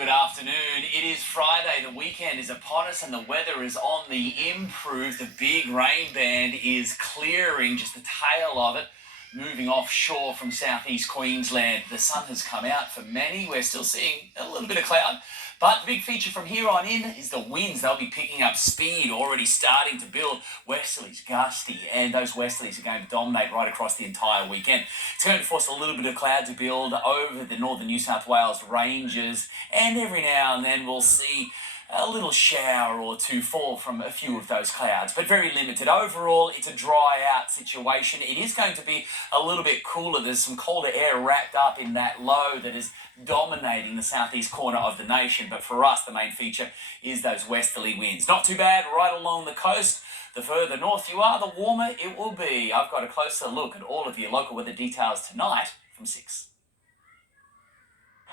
Good afternoon. It is Friday. The weekend is upon us and the weather is on the improve. The big rain band is clearing, just the tail of it, moving offshore from southeast Queensland. The sun has come out for many. We're still seeing a little bit of cloud. But the big feature from here on in is the winds. They'll be picking up speed, already starting to build. Westerlies gusty, and those westerlies are going to dominate right across the entire weekend. It's going to force a little bit of cloud to build over the northern New South Wales ranges, and every now and then we'll see a little shower or two fall from a few of those clouds, but very limited. Overall, it's a dry out situation. It is going to be a little bit cooler. There's some colder air wrapped up in that low that is dominating the southeast corner of the nation. But for us, the main feature is those westerly winds. Not too bad right along the coast. The further north you are, the warmer it will be. I've got a closer look at all of your local weather details tonight from 6.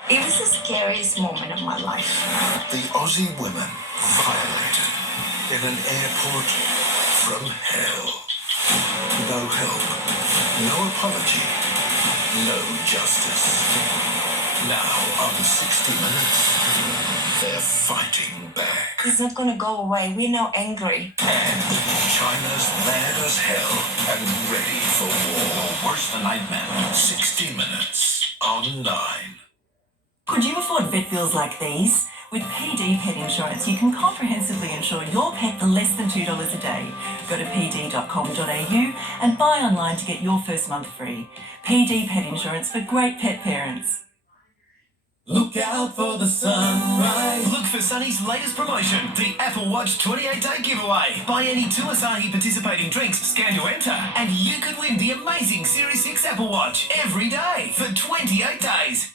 It was the scariest moment of my life. The Aussie women violated in an airport from hell. No help, no apology, no justice. Now on 60 Minutes, they're fighting back. It's not going to go away. We're now angry. And China's mad as hell and ready for war. Worse than nightmare. 60 Minutes on 9. Could you afford vet bills like these? With PD Pet Insurance, you can comprehensively insure your pet for less than $2 a day. Go to pd.com.au and buy online to get your first month free. PD Pet Insurance for great pet parents. Look out for the sunrise. Look for Sunny's latest promotion, the Apple Watch 28-day giveaway. Buy any 2 Asahi participating drinks, scan to enter, and you could win the amazing Series 6 Apple Watch every day for 28 days.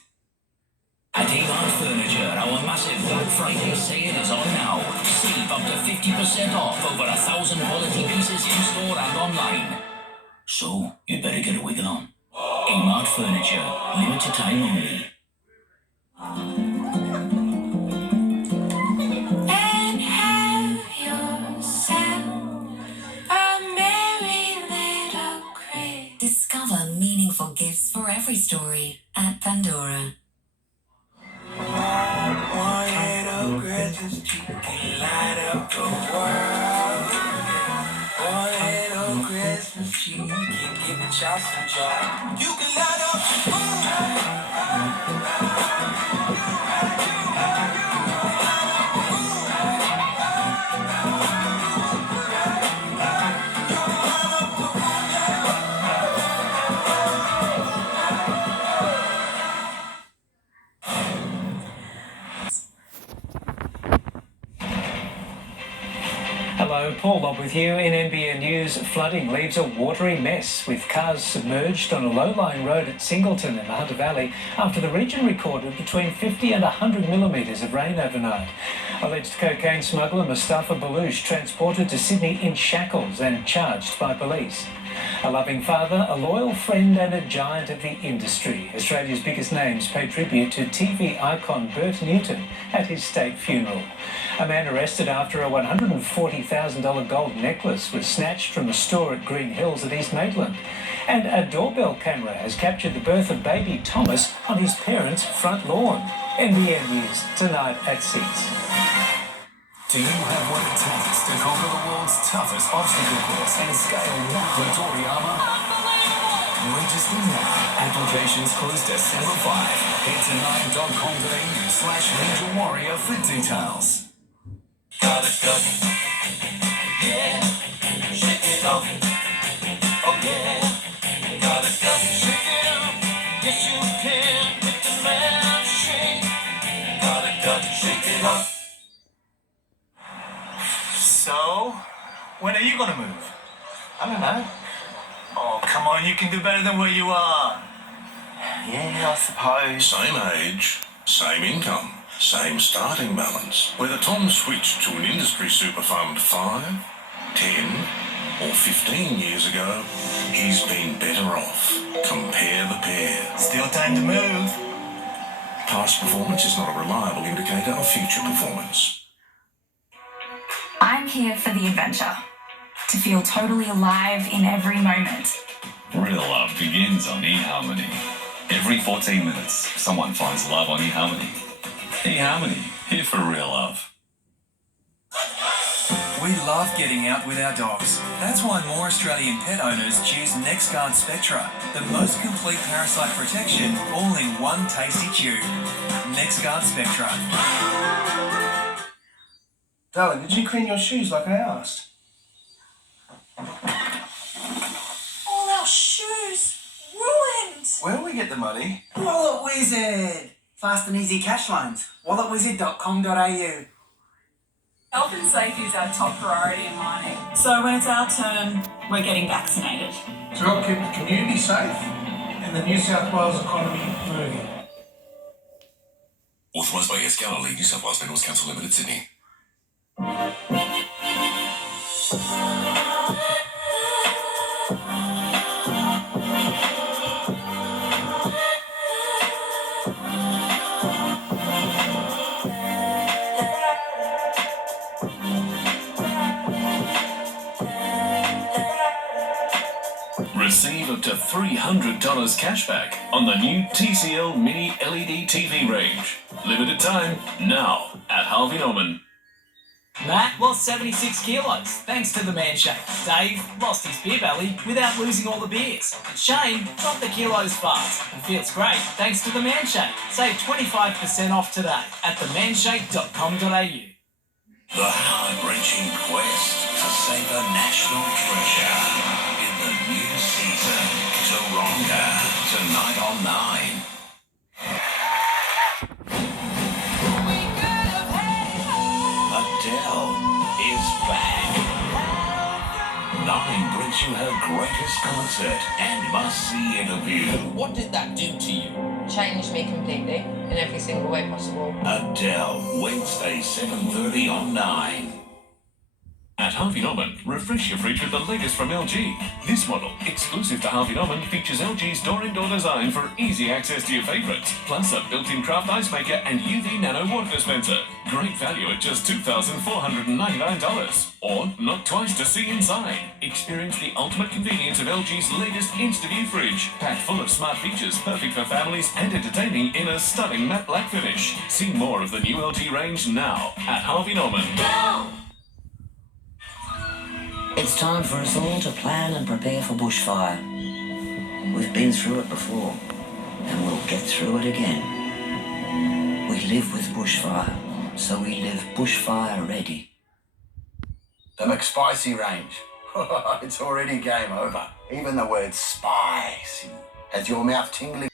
At Avon Furniture, our massive Black Friday sale is on now. Save up to 50% off over 1,000 quality pieces in store and online. So, you better get a wiggle on. Avon Furniture, limited time only. And have yourself a merry little Christmas. Discover meaningful gifts for every story at Pandora. One little Christmas tree can light up the world. One little Christmas tree can give a child some joy. You can light up the world. Hello, Paul Lobb with you in NBN News. Flooding leaves a watery mess with cars submerged on a low-lying road at Singleton in the Hunter Valley after the region recorded between 50 and 100 millimetres of rain overnight. Alleged cocaine smuggler Mustafa Balouche transported to Sydney in shackles and charged by police. A loving father, a loyal friend and a giant of the industry. Australia's biggest names pay tribute to TV icon Bert Newton at his state funeral. A man arrested after a $140,000 gold necklace was snatched from a store at Green Hills at East Maitland. And a doorbell camera has captured the birth of baby Thomas on his parents' front lawn. NBN News, tonight at 6. Do you have what it takes to conquer the world's toughest obstacle course and scale Walker Tory armor? Register now. Applications close December 5. Head to 9.com.au/Ninja Warrior for details. Gotta go. Yeah. Shake it off. Oh yeah. Gotta go. Shake it off. Yes you can. With the man shake. Gotta go. Shake it off. So, when are you going to move? I don't know. Oh, come on, you can do better than where you are. Yeah, I suppose. Same age, same income, same starting balance. Whether Tom switched to an industry super fund 5, 10 or 15 years ago, he's been better off. Compare the pair. Still time to move. Past performance is not a reliable indicator of future performance. I'm here for the adventure. To feel totally alive in every moment. Real love begins on eHarmony. Every 14 minutes, someone finds love on eHarmony. eHarmony, here for real love. We love getting out with our dogs. That's why more Australian pet owners choose NexGuard Spectra, the most complete parasite protection, all in one tasty tube. NexGuard Spectra. Darling, did you clean your shoes like I asked? All our shoes ruined. Where will we get the money? Wallet Wizard! Fast and easy cash loans. walletwizard.com.au. Health and safety is our top priority in mining. So when it's our turn, we're getting vaccinated. To help keep the community safe and the New South Wales economy moving. Authorised by Yes Galilee, New South Wales Minerals Council Limited, Sydney. Receive up to $300 cashback on the new TCL Mini LED TV range. Limited time, now at Harvey Norman. Matt lost 76 kilos thanks to the Man Shake. Dave lost his beer belly without losing all the beers. And Shane dropped the kilos fast and feels great thanks to the Man Shake. Save 25% off today at themanshake.com.au. The heart-wrenching quest to save a national treasure in the new season. Taronga, tonight on 9. Adele is back. 9 brings you her greatest concert and must-see interview. What did that do to you? Changed me completely in every single way possible. Adele, Wednesday, 7:30 on 9. At Harvey Norman, refresh your fridge with the latest from LG. This model, exclusive to Harvey Norman, features LG's door-in-door design for easy access to your favourites, plus a built-in craft ice maker and UV nano water dispenser. Great value at just $2,499. Or knock twice to see inside. Experience the ultimate convenience of LG's latest InstaView fridge, packed full of smart features perfect for families and entertaining in a stunning matte black finish. See more of the new LG range now at Harvey Norman. Go! It's time for us all to plan and prepare for bushfire. We've been through it before, and we'll get through it again. We live with bushfire, so we live bushfire ready. The McSpicy range. It's already game over. Even the word spicy has your mouth tingling.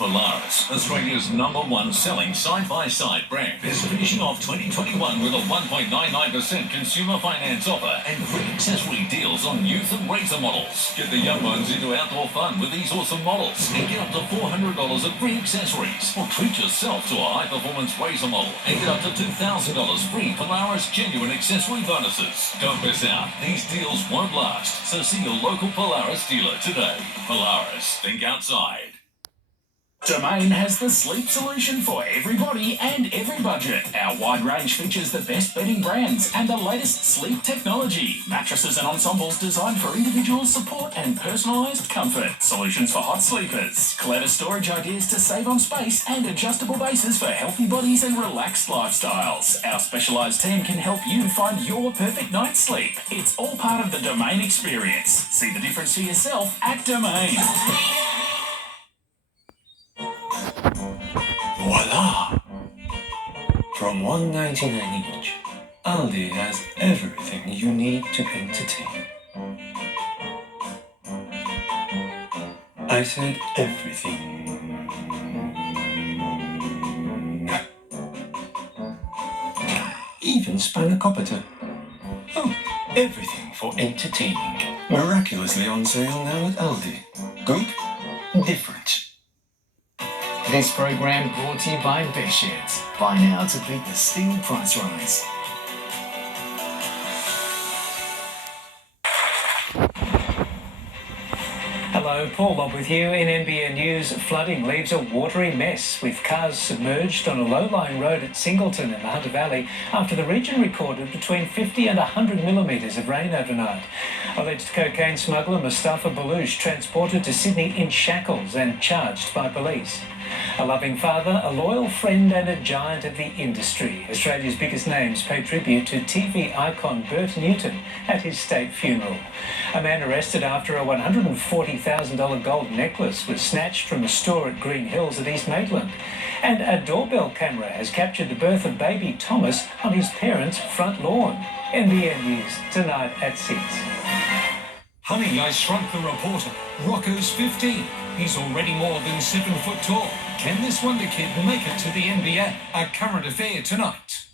Polaris, Australia's #1 selling side-by-side brand, is finishing off 2021 with a 1.99% consumer finance offer and free accessory deals on youth and razor models. Get the young ones into outdoor fun with these awesome models and get up to $400 of free accessories. Or treat yourself to a high-performance razor model and get up to $2,000 free Polaris genuine accessory bonuses. Don't miss out. These deals won't last, so see your local Polaris dealer today. Polaris, think outside. Domain has the sleep solution for everybody and every budget. Our wide range features the best bedding brands and the latest sleep technology. Mattresses and ensembles designed for individual support and personalised comfort. Solutions for hot sleepers. Clever storage ideas to save on space and adjustable bases for healthy bodies and relaxed lifestyles. Our specialised team can help you find your perfect night's sleep. It's all part of the Domain experience. See the difference for yourself at Domain. Voila! From $1.99 each, Aldi has everything you need to entertain. I said everything. Even spanakopita. Oh, everything for entertaining. Miraculously on sale now at Aldi. Good? Different. This program brought to you by Beyersdorf. Buy now to beat the steel price rise. Hello, Paul Lobb with you in NBN News. Flooding leaves a watery mess with cars submerged on a low-lying road at Singleton in the Hunter Valley after the region recorded between 50 and 100 millimetres of rain overnight. Alleged cocaine smuggler Mustafa Balouche transported to Sydney in shackles and charged by police. A loving father, a loyal friend and a giant of the industry. Australia's biggest names pay tribute to TV icon Bert Newton at his state funeral. A man arrested after a $140,000 gold necklace was snatched from a store at Green Hills at East Maitland. And a doorbell camera has captured the birth of baby Thomas on his parents' front lawn. NBN News tonight at 6. Honey, I Shrunk the Reporter. Rocco's 15. He's already more than 7 foot tall. Can this wonder kid make it to the NBN? A current affair tonight.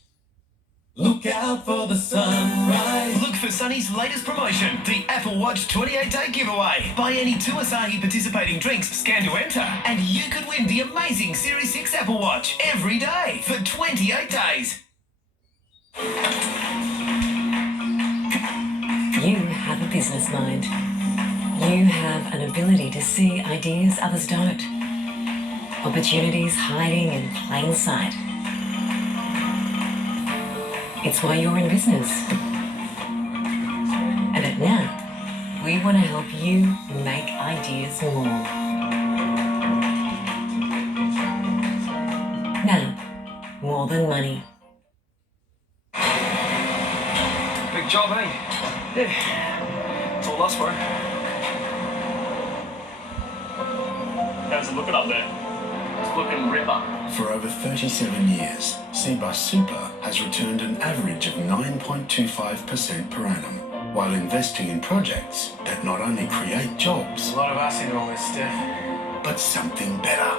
Look out for the sunrise. Look for Sonny's latest promotion, the Apple Watch 28-day giveaway. Buy any 2 Asahi participating drinks, scan to enter, and you could win the amazing Series 6 Apple Watch every day for 28 days. You have a business mind. You have an ability to see ideas others don't. Opportunities hiding in plain sight. It's why you're in business. And at Now, we want to help you make ideas more. Now, more than money. Big job, eh? Yeah. It's all us, bro. How's it looking up there? It's looking ripper. For over 37 years, Seabus Super has returned an average of 9.25% per annum, while investing in projects that not only create jobs, A lot of us in all this stuff. but something better.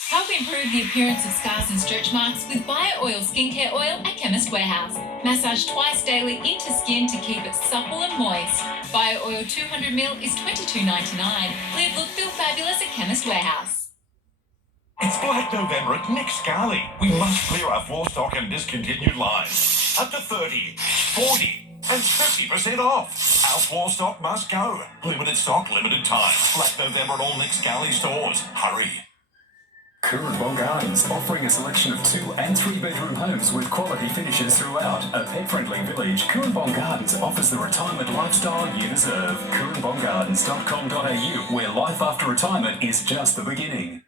Help improve the appearance of scars and stretch marks with Bio Oil Skincare Oil at Chemist Warehouse. Massage twice daily into skin to keep it supple and moist. Bio Oil 200ml is $22.99. Live, look, feel fabulous at Chemist Warehouse. It's Black November at Nick Scali. We must clear our floor stock and discontinued lines. Up to 30, 40 and 50% off. Our floor stock must go. Limited stock, limited time. Black November at all Nick Scali stores. Hurry. Coorabong Gardens, offering a selection of 2 and 3 bedroom homes with quality finishes throughout. A pet-friendly village, Coorabong Gardens offers the retirement lifestyle you deserve. CoorabongGardens.com.au, where life after retirement is just the beginning.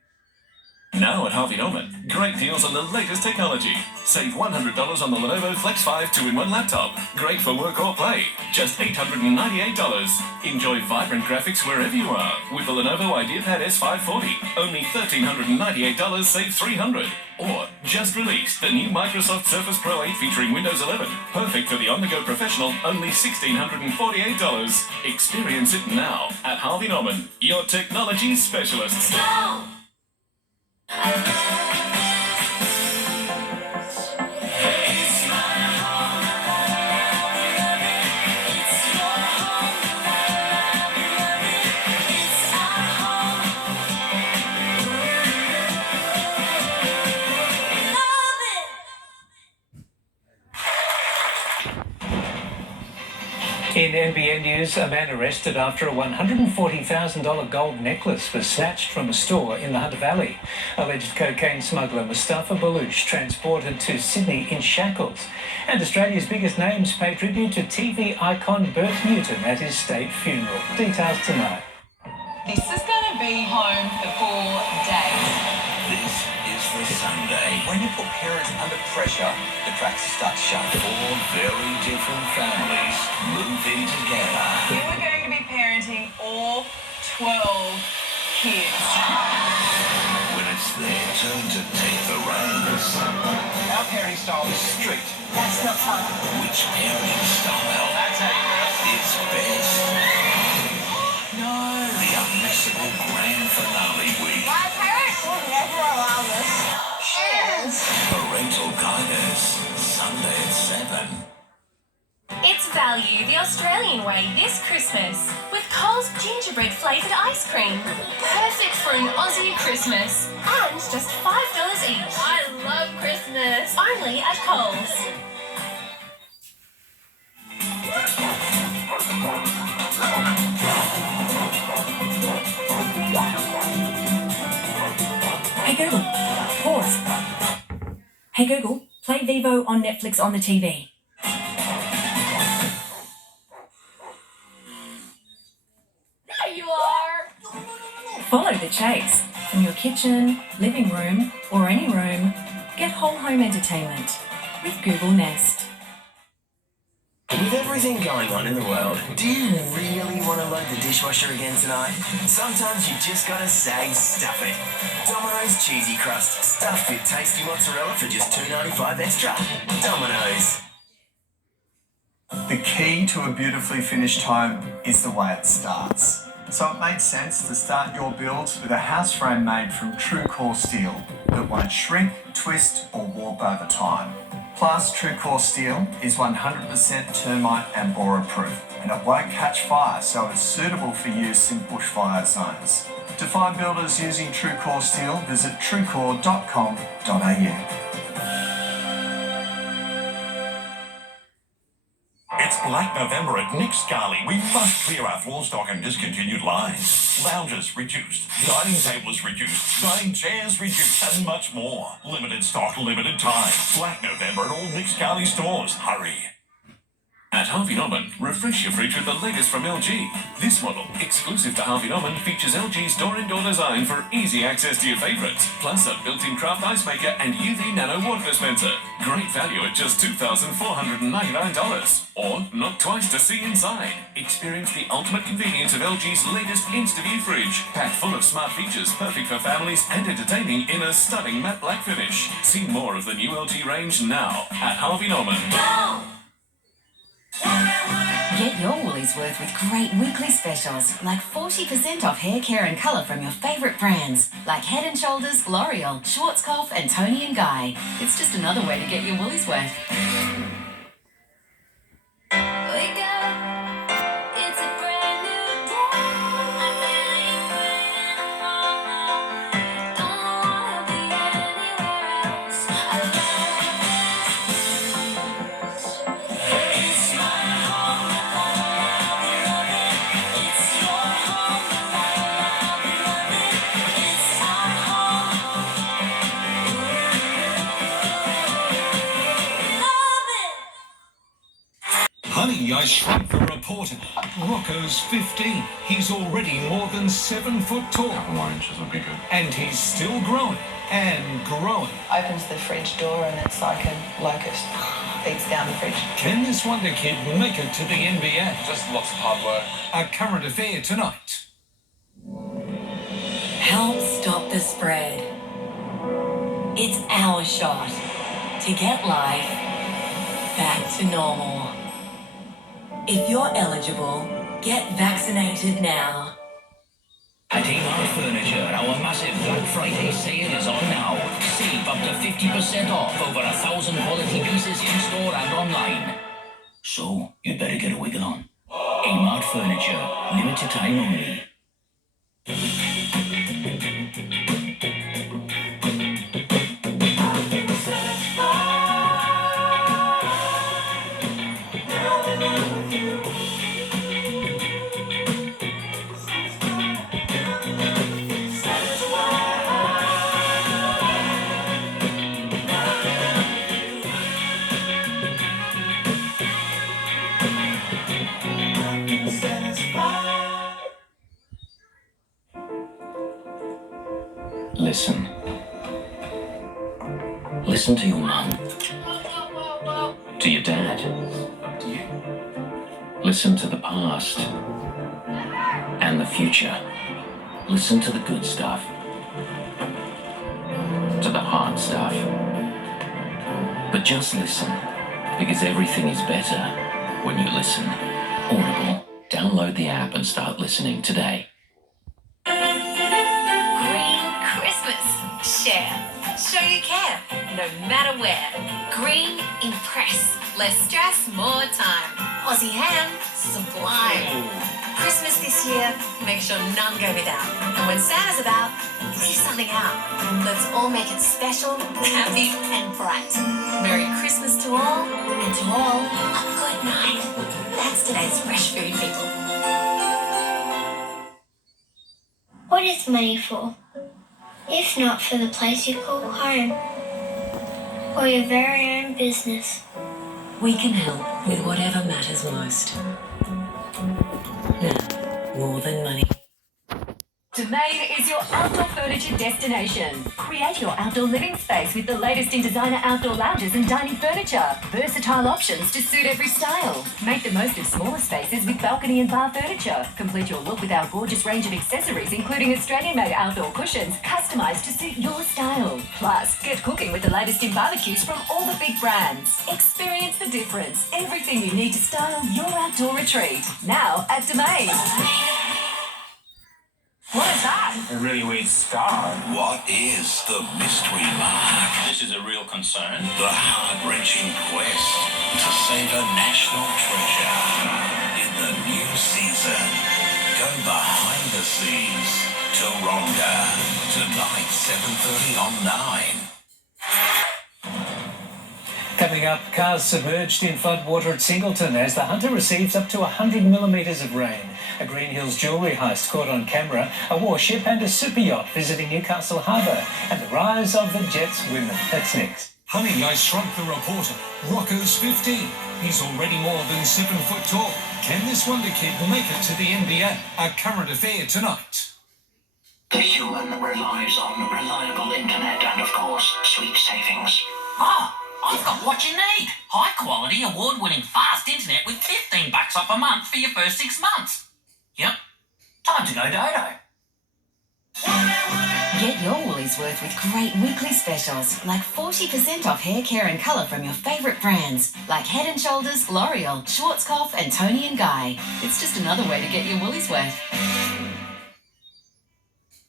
Now at Harvey Norman, great deals on the latest technology. Save $100 on the Lenovo Flex 5 2-in-1 laptop. Great for work or play. Just $898. Enjoy vibrant graphics wherever you are with the Lenovo IdeaPad S540. Only $1,398, save $300. Or just released the new Microsoft Surface Pro 8 featuring Windows 11. Perfect for the on-the-go professional, only $1,648. Experience it now at Harvey Norman, your technology specialists. In NBN News, a man arrested after a $140,000 gold necklace was snatched from a store in the Hunter Valley. Alleged cocaine smuggler Mustafa Baluch transported to Sydney in shackles. And Australia's biggest names pay tribute to TV icon Bert Newton at his state funeral. Details tonight. This is going to be home for 4 days. This is for Sunday. When you put parents under pressure, the cracks start showing. 4 very different families move in together. You are going to be parenting all 12 kids. When it's their turn to take the reins. Our parenting style is strict. That's not fun. Which parenting style is best? No. The unmissable grand finale week. My parents will never allow this. Parental guidance, Sunday at 7. It's value the Australian way this Christmas with Coles gingerbread flavoured ice cream. Perfect for an Aussie Christmas. And just $5 each. I love Christmas. Only at Coles. Hey Google, pause. Hey Google, play Vivo on Netflix on the TV. Follow the chase. From your kitchen, living room, or any room, get whole home entertainment with Google Nest. With everything going on in the world, do you really want to load the dishwasher again tonight? Sometimes you just gotta say stuff it. Domino's Cheesy Crust, stuffed with tasty mozzarella for just $2.95 extra. Domino's. The key to a beautifully finished home is the way it starts. So it made sense to start your build with a house frame made from true core steel that won't shrink, twist or warp over time. Plus, true core steel is 100% termite and borer proof, and it won't catch fire, so it's suitable for use in bushfire zones. To find builders using true core steel, visit truecore.com.au. It's Black November at Nick Scali. We must clear our floor stock and discontinued lines. Lounges reduced, dining tables reduced, dining chairs reduced, and much more. Limited stock, limited time. Black November at all Nick Scali stores. Hurry. At Harvey Norman, refresh your fridge with the latest from LG. This model, exclusive to Harvey Norman, features LG's door-in-door design for easy access to your favourites, plus a built-in craft ice maker and UV nano water dispenser. Great value at just $2,499. Or knock twice to see inside. Experience the ultimate convenience of LG's latest InstaView fridge, packed full of smart features perfect for families and entertaining in a stunning matte black finish. See more of the new LG range now at Harvey Norman. Get your Woolies worth with great weekly specials, like 40% off hair care and colour from your favourite brands, like Head & Shoulders, L'Oreal, Schwarzkopf and Toni & Guy. It's just another way to get your Woolies worth. Honey, I Shrunk the Reporter. Rocco's 15. He's already more than 7 foot tall. A couple more inches would be good. And he's still growing and growing. Opens the fridge door and it's like a locust. Beats down the fridge. Can this wonder kid make it to the NBN? Just lots of hard work. A current affair tonight. Help stop the spread. It's our shot to get life back to normal. If you're eligible, get vaccinated now. At Emart Furniture, our massive Black Friday sale is on now. Save up to 50% off over 1,000 quality pieces in-store and online. So, you'd better get a wiggle on. Emart Furniture, limited time only. Listen. Listen to your mum. To your dad. Listen to the past. And the future. Listen to the good stuff. To the hard stuff. But just listen. Because everything is better when you listen. Audible. Download the app and start listening today. Share. Show you care, no matter where. Green, impress. Less stress, more time. Aussie ham, sublime. Christmas this year, make sure none go without. And when Santa's about, leave something out. Let's all make it special, happy, and bright. Merry Christmas to all, and to all, a good night. That's today's fresh food, people. What is money for? If not for the place you call home, or your very own business. We can help with whatever matters most. Now, more than money. Domain is your outdoor furniture destination. Create your outdoor living space with the latest in designer outdoor lounges and dining furniture. Versatile options to suit every style. Make the most of smaller spaces with balcony and bar furniture. Complete your look with our gorgeous range of accessories, including Australian-made outdoor cushions, customised to suit your style. Plus, get cooking with the latest in barbecues from all the big brands. Experience the difference. Everything you need to style your outdoor retreat. Now at Domain. What is that? A really weird scar. What is the mystery mark? This is a real concern. The heart-wrenching quest to save a national treasure. In the new season, go behind the scenes. Taronga. Tonight, 7:30 on 9. Coming up, cars submerged in floodwater at Singleton as the Hunter receives up to 100 millimetres of rain. A Green Hills jewellery heist caught on camera, a warship and a super yacht visiting Newcastle Harbour, and the rise of the Jets women. That's next. Honey, I Shrunk the Reporter. Rocco's 15. He's already more than 7 foot tall. Can this wonder kid make it to the NBN? A current affair tonight. The human relies on reliable internet and, of course, sleep savings. Oh, I've got what you need. High quality, award-winning fast internet with $15 off a month for your first 6 months. Yep. Time to go dodo. Get your Woolies worth with great weekly specials, like 40% off hair care and colour from your favourite brands, like Head & Shoulders, L'Oreal, Schwarzkopf and Tony & Guy. It's just another way to get your Woolies worth.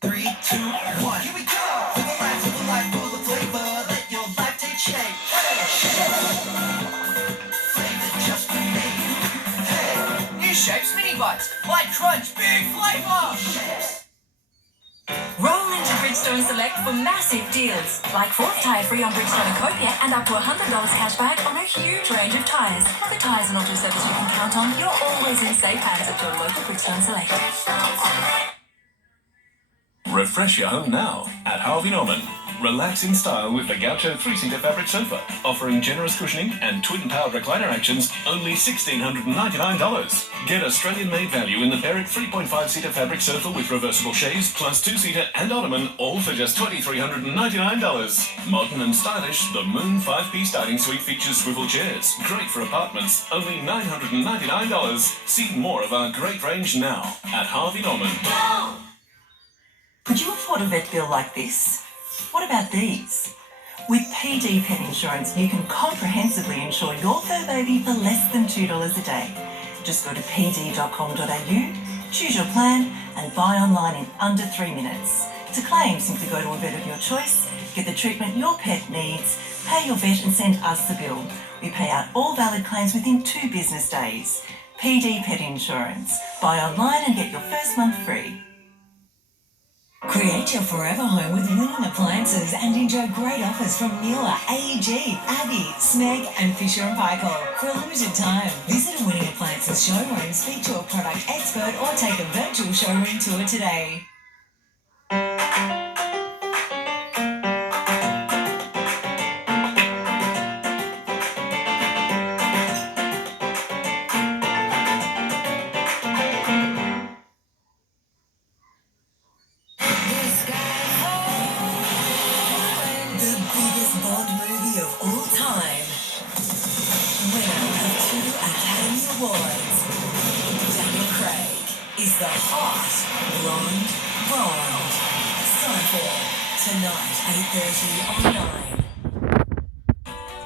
3, 2, 1. Here we go. Live a life full of flavor. Let your life take shape. Flavor just for me. Hey. New shapes, mini bites, light crunch, big flavour. Roll into Bridgestone Select for massive deals, like 4th tyre free on Bridgestone Copia and up to $100 cash back on a huge range of tyres. For the tyres and auto service you can count on, you're always in safe hands at your local Bridgestone Select. Refresh your home now at Harvey Norman. Relax in style with the Gaucho 3-seater fabric sofa, offering generous cushioning and twin-powered recliner actions, only $1,699. Get Australian-made value in the Berwick 3.5-seater fabric sofa with reversible shades, plus 2-seater and ottoman, all for just $2,399. Modern and stylish, the Moon 5-piece dining suite features swivel chairs. Great for apartments, only $999. See more of our great range now at Harvey Norman. Could you afford a vet bill like this? What about these? With PD Pet Insurance, you can comprehensively insure your fur baby for less than $2 a day. Just go to pd.com.au, choose your plan, and buy online in under 3 minutes. To claim, simply go to a vet of your choice, get the treatment your pet needs, pay your vet and send us the bill. We pay out all valid claims within 2 business days. PD Pet Insurance. Buy online and get your first month free. Create your forever home with winning appliances and enjoy great offers from Mueller, AEG, Abbey, Smeg and Fisher & Paykel. For a limited time, visit a Winning Appliances showroom, speak to a product expert or take a virtual showroom tour today.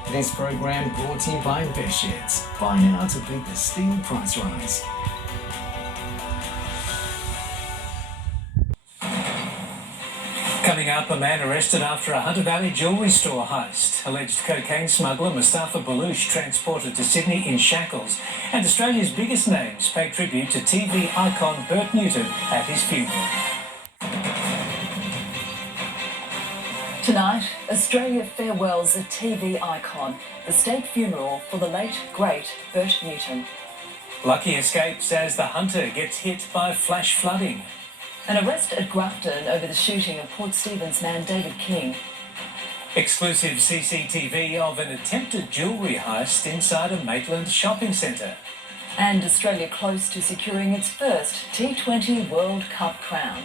This program brought to you by Bedsheets. Buy now to beat the steel price rise. Coming up, a man arrested after a Hunter Valley jewellery store heist. Alleged cocaine smuggler Mustafa Balouch transported to Sydney in shackles. And Australia's biggest names pay tribute to TV icon Bert Newton at his funeral. Tonight, Australia farewells a TV icon, the state funeral for the late, great Bert Newton. Lucky escapes as the Hunter gets hit by flash flooding. An arrest at Grafton over the shooting of Port Stephens man David King. Exclusive CCTV of an attempted jewellery heist inside a Maitland shopping centre. And Australia close to securing its first T20 World Cup crown.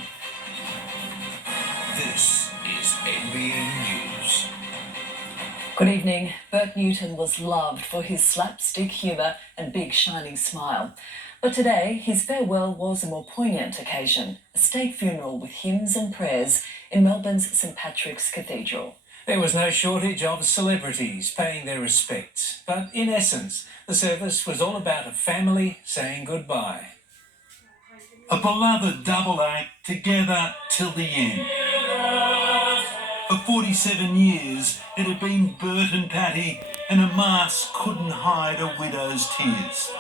Good evening. Bert Newton was loved for his slapstick humour and big shining smile. But today, his farewell was a more poignant occasion, a state funeral with hymns and prayers in Melbourne's St Patrick's Cathedral. There was no shortage of celebrities paying their respects, but in essence, the service was all about a family saying goodbye. A beloved double act together till the end. For 47 years, it had been Bert and Patty, and a mask couldn't hide a widow's tears.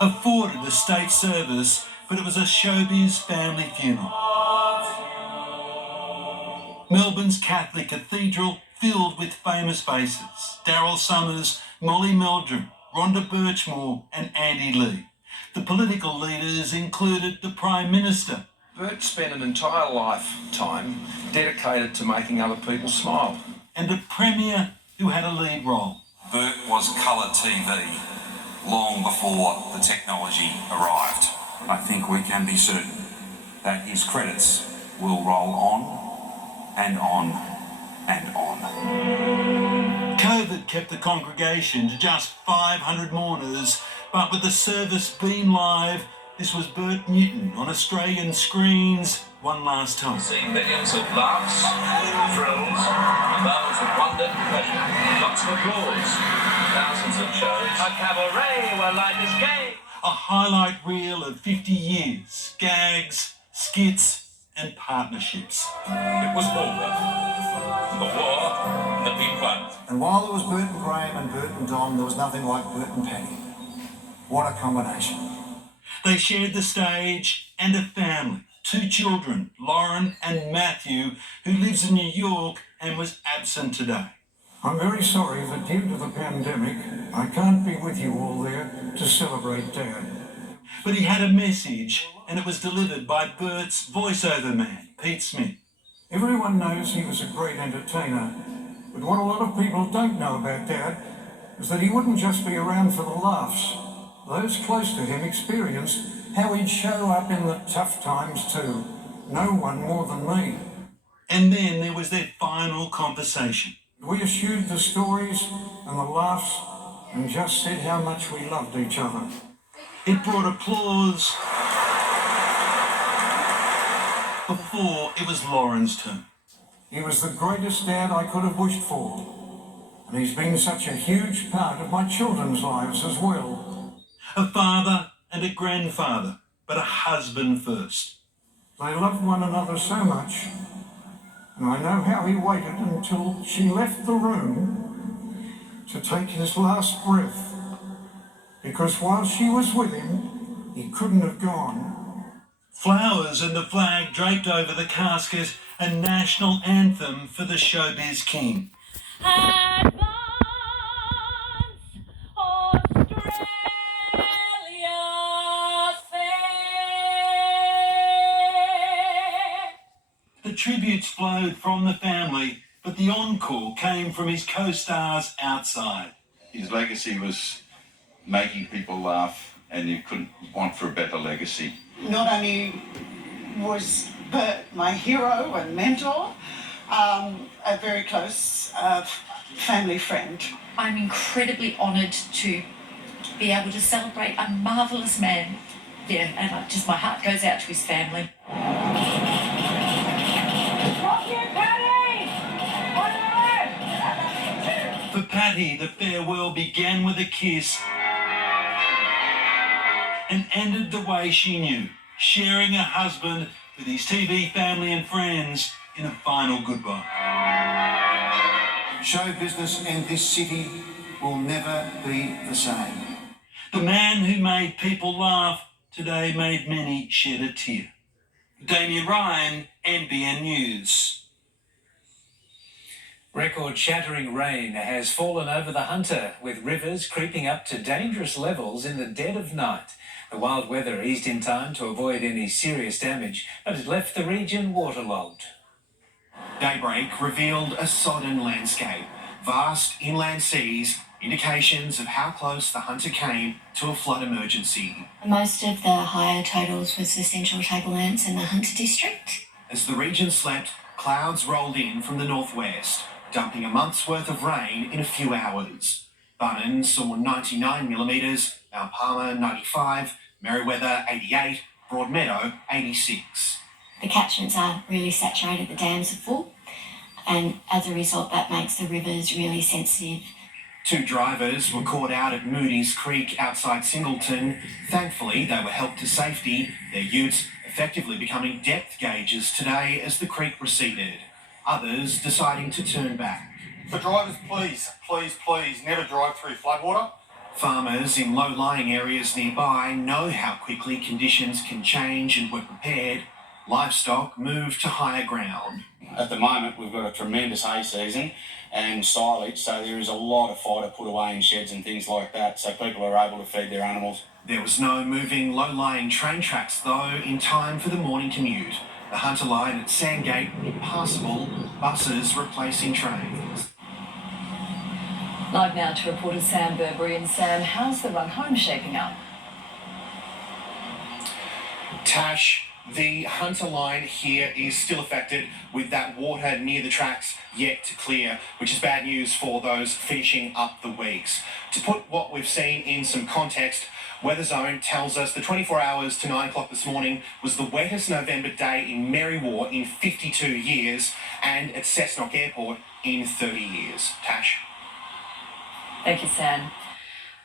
Afforded a state service, but it was a showbiz family funeral. Melbourne's Catholic Cathedral filled with famous faces. Daryl Summers, Molly Meldrum, Rhonda Birchmore and Andy Lee. The political leaders included the Prime Minister. Bert spent an entire lifetime dedicated to making other people smile. And a Premier who had a lead role. Bert was colour TV long before the technology arrived. I think we can be certain that his credits will roll on and on and on. COVID kept the congregation to just 500 mourners, but with the service being live, this was Bert Newton on Australian screens one last time. Seeing millions of laughs, thrills, moments of wonder, lots of applause, thousands of shows. A cabaret where life is gay. A highlight reel of 50 years, gags, skits and partnerships. It was over. The war, the people. And while there was Bert and Graham and Bert and Don, there was nothing like Bert and Patty. What a combination. They shared the stage and a family. 2 children, Lauren and Matthew, who lives in New York and was absent today. I'm very sorry that due to the pandemic, I can't be with you all there to celebrate Dad. But he had a message, and it was delivered by Bert's voiceover man, Pete Smith. Everyone knows he was a great entertainer, but what a lot of people don't know about Dad is that he wouldn't just be around for the laughs. Those close to him experienced how he'd show up in the tough times too. No one more than me. And then there was their final conversation. We eschewed the stories and the laughs and just said how much we loved each other. It brought applause before it was Lauren's turn. He was the greatest dad I could have wished for. And he's been such a huge part of my children's lives as well. A father and a grandfather, but a husband first. They loved one another so much. And I know how he waited until she left the room to take his last breath. Because while she was with him, he couldn't have gone. Flowers and the flag draped over the casket, a national anthem for the showbiz king. Advance, Australia fair. The tributes flowed from the family, but the encore came from his co-stars outside. His legacy was making people laugh, and you couldn't want for a better legacy. Not only was Bert my hero and mentor, a very close family friend. I'm incredibly honoured to be able to celebrate a marvellous man. Yeah, and just my heart goes out to his family. For Patty, the farewell began with a kiss and ended the way she knew, sharing her husband with his TV family and friends in a final goodbye. Show business and this city will never be the same. The man who made people laugh today made many shed a tear. Damien Ryan, NBN News. Record-shattering rain has fallen over the Hunter, with rivers creeping up to dangerous levels in the dead of night. The wild weather eased in time to avoid any serious damage, but it left the region waterlogged. Daybreak revealed a sodden landscape, vast inland seas, indications of how close the Hunter came to a flood emergency. Most of the higher totals was the Central Tablelands and the Hunter District. As the region slept, clouds rolled in from the northwest, dumping a month's worth of rain in a few hours. Bunnan saw 99 millimetres, Mount Palmer 95, Merewether 88, Broadmeadow 86. The catchments are really saturated, the dams are full, and as a result that makes the rivers really sensitive. 2 drivers were caught out at Moody's Creek outside Singleton. Thankfully, they were helped to safety, their utes effectively becoming depth gauges today as the creek receded. Others deciding to turn back. For drivers, please, never drive through floodwater. Farmers in low-lying areas nearby know how quickly conditions can change and were prepared. Livestock moved to higher ground. At the moment, we've got a tremendous hay season and silage, so there is a lot of fodder put away in sheds and things like that, so people are able to feed their animals. There was no moving low-lying train tracks, though, in time for the morning commute. The Hunter line at Sandgate impassable, buses replacing trains. Live now to reporter Sam Burberry. And Sam, how's the run home shaping up? Tash, the Hunter line here is still affected with that water near the tracks yet to clear, which is bad news for those finishing up the weeks. To put what we've seen in some context, Weather Zone tells us the 24 hours to 9 o'clock this morning was the wettest November day in Merriwa in 52 years and at Cessnock Airport in 30 years. Tash. Thank you, Sam.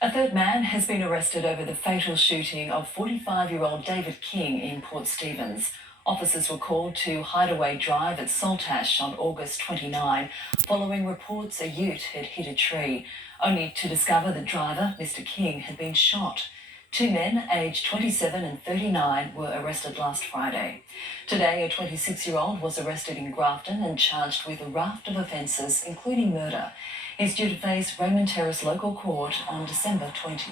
A third man has been arrested over the fatal shooting of 45-year-old David King in Port Stephens. Officers were called to Hideaway Drive at Saltash on August 29, following reports a ute had hit a tree, only to discover the driver, Mr. King, had been shot. 2 men, aged 27 and 39, were arrested last Friday. Today, a 26-year-old was arrested in Grafton and charged with a raft of offences, including murder. He's due to face Raymond Terrace Local Court on December 20.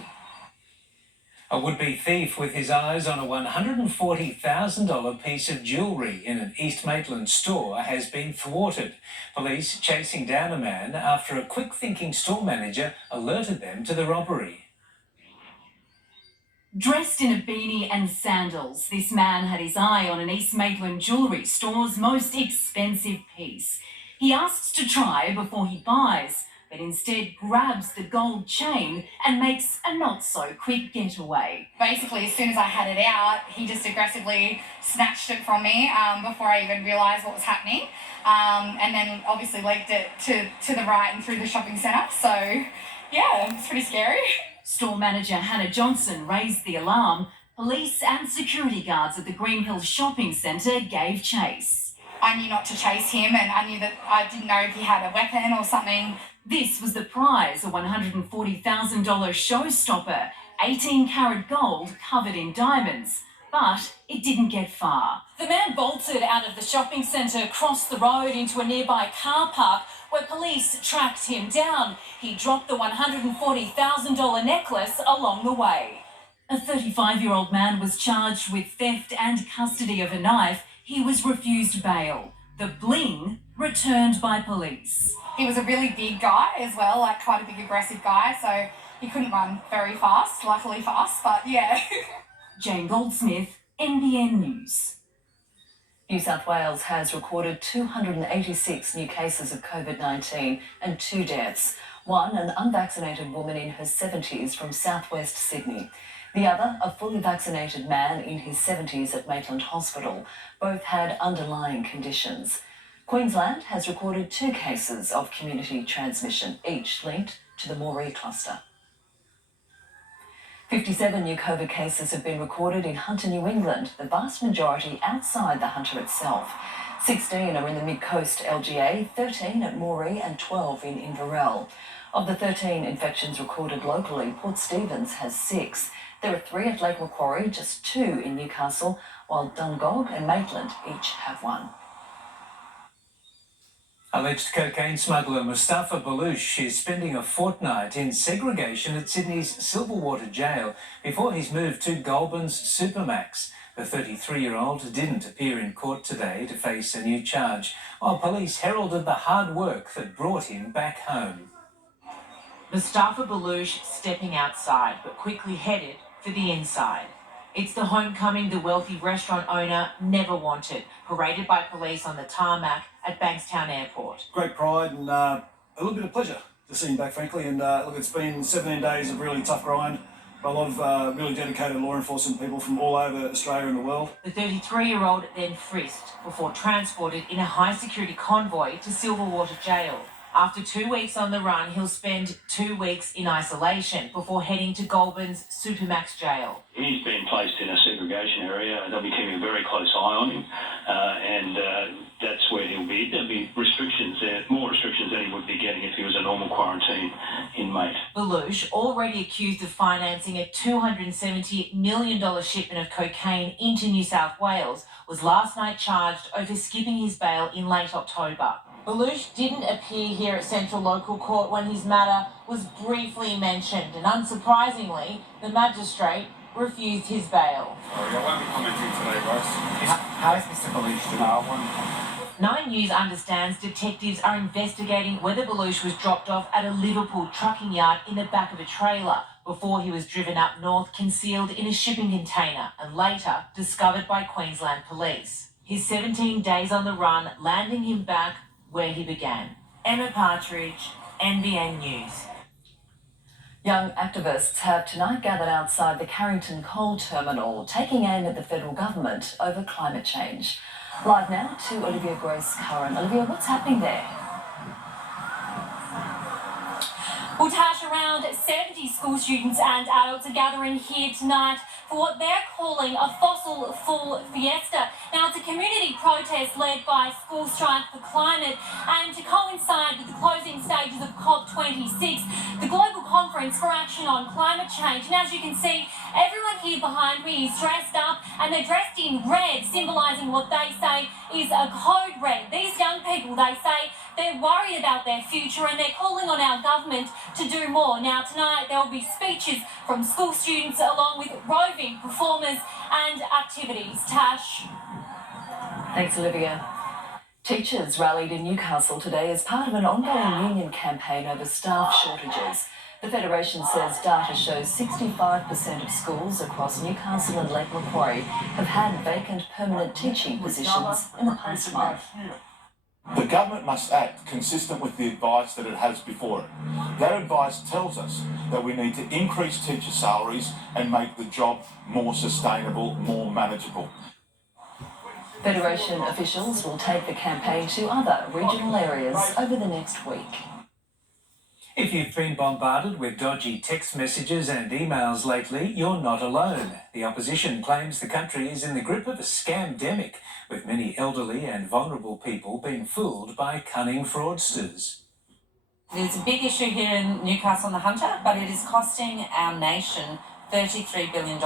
A would-be thief with his eyes on a $140,000 piece of jewellery in an East Maitland store has been thwarted. Police chasing down a man after a quick-thinking store manager alerted them to the robbery. Dressed in a beanie and sandals, this man had his eye on an East Maitland jewellery store's most expensive piece. He asks to try before he buys, but instead grabs the gold chain and makes a not-so-quick getaway. Basically, as soon as I had it out, he just aggressively snatched it from me before I even realised what was happening, and then obviously legged it to the right and through the shopping centre. So, yeah, it's pretty scary. Store manager Hannah Johnson raised the alarm. Police and security guards at the Green Hills Shopping Centre gave chase. I knew not to chase him, and I knew that I didn't know if he had a weapon or something. This was the prize, a $140,000 showstopper, 18-carat gold covered in diamonds. But it didn't get far. The man bolted out of the shopping centre, crossed the road into a nearby car park where police tracked him down. He dropped the $140,000 necklace along the way. A 35-year-old man was charged with theft and custody of a knife. He was refused bail. The bling returned by police. He was a really big guy as well, like quite a big aggressive guy, so he couldn't run very fast, luckily for us, but yeah. Jane Goldsmith, NBN News. New South Wales has recorded 286 new cases of COVID-19 and 2 deaths. One, an unvaccinated woman in her 70s from southwest Sydney. The other, a fully vaccinated man in his 70s at Maitland Hospital. Both had underlying conditions. Queensland has recorded 2 cases of community transmission, each linked to the Moree cluster. 57 new COVID cases have been recorded in Hunter, New England, the vast majority outside the Hunter itself. 16 are in the Mid-Coast LGA, 13 at Moree and 12 in Inverell. Of the 13 infections recorded locally, Port Stephens has 6. There are 3 at Lake Macquarie, just 2 in Newcastle, while Dungog and Maitland each have 1. Alleged cocaine smuggler Mustafa Balouche is spending a fortnight in segregation at Sydney's Silverwater Jail before he's moved to Goulburn's Supermax. The 33-year-old didn't appear in court today to face a new charge, while police heralded the hard work that brought him back home. Mustafa Balouche stepping outside, but quickly headed for the inside. It's the homecoming the wealthy restaurant owner never wanted, paraded by police on the tarmac at Bankstown Airport. Great pride and a little bit of pleasure to see him back, frankly. And look, it's been 17 days of really tough grind by a lot of really dedicated law enforcement people from all over Australia and the world. The 33-year-old then frisked before transported in a high-security convoy to Silverwater Jail. After 2 weeks on the run, he'll spend 2 weeks in isolation before heading to Goulburn's Supermax Jail. He's been placed in a segregation area. They'll be keeping a very close eye on him, and that's where he'll be. There'll be restrictions there, more restrictions than he would be getting if he was a normal quarantine inmate. Balouche, already accused of financing a $270 million shipment of cocaine into New South Wales, was last night charged over skipping his bail in late October. Balouche didn't appear here at Central Local Court when his matter was briefly mentioned, and unsurprisingly, the magistrate refused his bail. Sorry, I won't be commenting today, Ross. How is Mr. Balouche today? 9 News understands detectives are investigating whether Balouche was dropped off at a Liverpool trucking yard in the back of a trailer before he was driven up north, concealed in a shipping container, and later discovered by Queensland police. His 17 days on the run landing him back where he began. Emma Partridge, NBN News. Young activists have tonight gathered outside the Carrington Coal Terminal, taking aim at the federal government over climate change. Live now to Olivia Gross-Curran. Olivia, what's happening there? Well, Tash, around 70 school students and adults are gathering here tonight for what they're calling a fossil full fiesta. Now, it's a community protest led by School Strike for Climate, and to coincide with the closing stages of COP26, the Global Conference for Action on Climate Change. And as you can see, everyone here behind me is dressed up, and they're dressed in red, symbolising what they say is a code red. These young people, they say, they're worried about their future and they're calling on our government to do more. Now, tonight there will be speeches from school students along with roving performers and activities. Tash. Thanks, Olivia. Teachers rallied in Newcastle today as part of an ongoing union campaign over staff shortages. The Federation says data shows 65% of schools across Newcastle and Lake Macquarie have had vacant permanent teaching positions in the past month. The government must act consistent with the advice that it has before it. That advice tells us that we need to increase teacher salaries and make the job more sustainable, more manageable. Federation officials will take the campaign to other regional areas over the next week. If you've been bombarded with dodgy text messages and emails lately, you're not alone. The opposition claims the country is in the grip of a scamdemic, with many elderly and vulnerable people being fooled by cunning fraudsters. There's a big issue here in Newcastle on the Hunter, but it is costing our nation $33 billion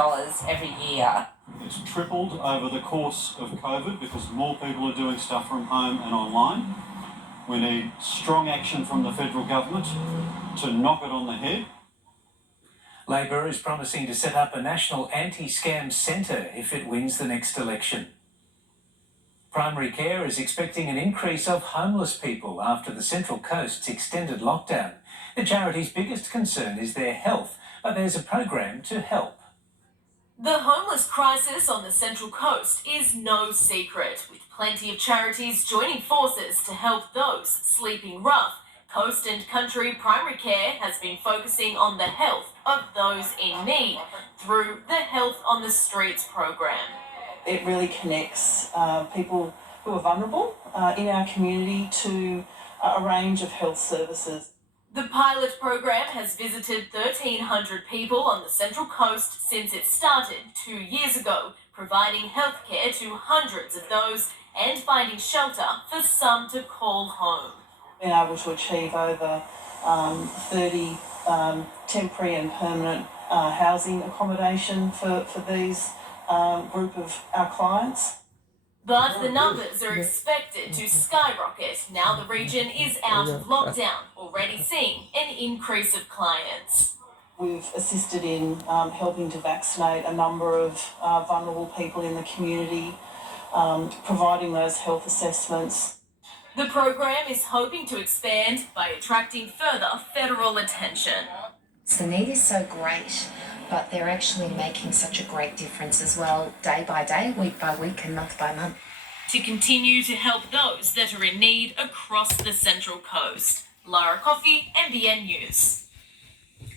every year. It's tripled over the course of COVID because more people are doing stuff from home and online. We need strong action from the federal government to knock it on the head. Labor is promising to set up a national anti-scam centre if it wins the next election. Primary Care is expecting an increase of homeless people after the Central Coast's extended lockdown. The charity's biggest concern is their health, but there's a program to help. The homeless crisis on the Central Coast is no secret, with plenty of charities joining forces to help those sleeping rough. Coast and Country Primary Care has been focusing on the health of those in need through the Health on the Streets program. It really connects people who are vulnerable in our community to a range of health services. The pilot program has visited 1,300 people on the Central Coast since it started 2 years ago, providing healthcare to hundreds of those and finding shelter for some to call home. Being able to achieve over 30 temporary and permanent housing accommodation for these group of our clients. But the numbers are expected to skyrocket now the region is out of lockdown, already seeing an increase of clients. We've assisted in helping to vaccinate a number of vulnerable people in the community, providing those health assessments. The program is hoping to expand by attracting further federal attention. The need is so great but they're actually making such a great difference as well, day by day, week by week and month by month. To continue to help those that are in need across the Central Coast. Lara Coffey, NBN News.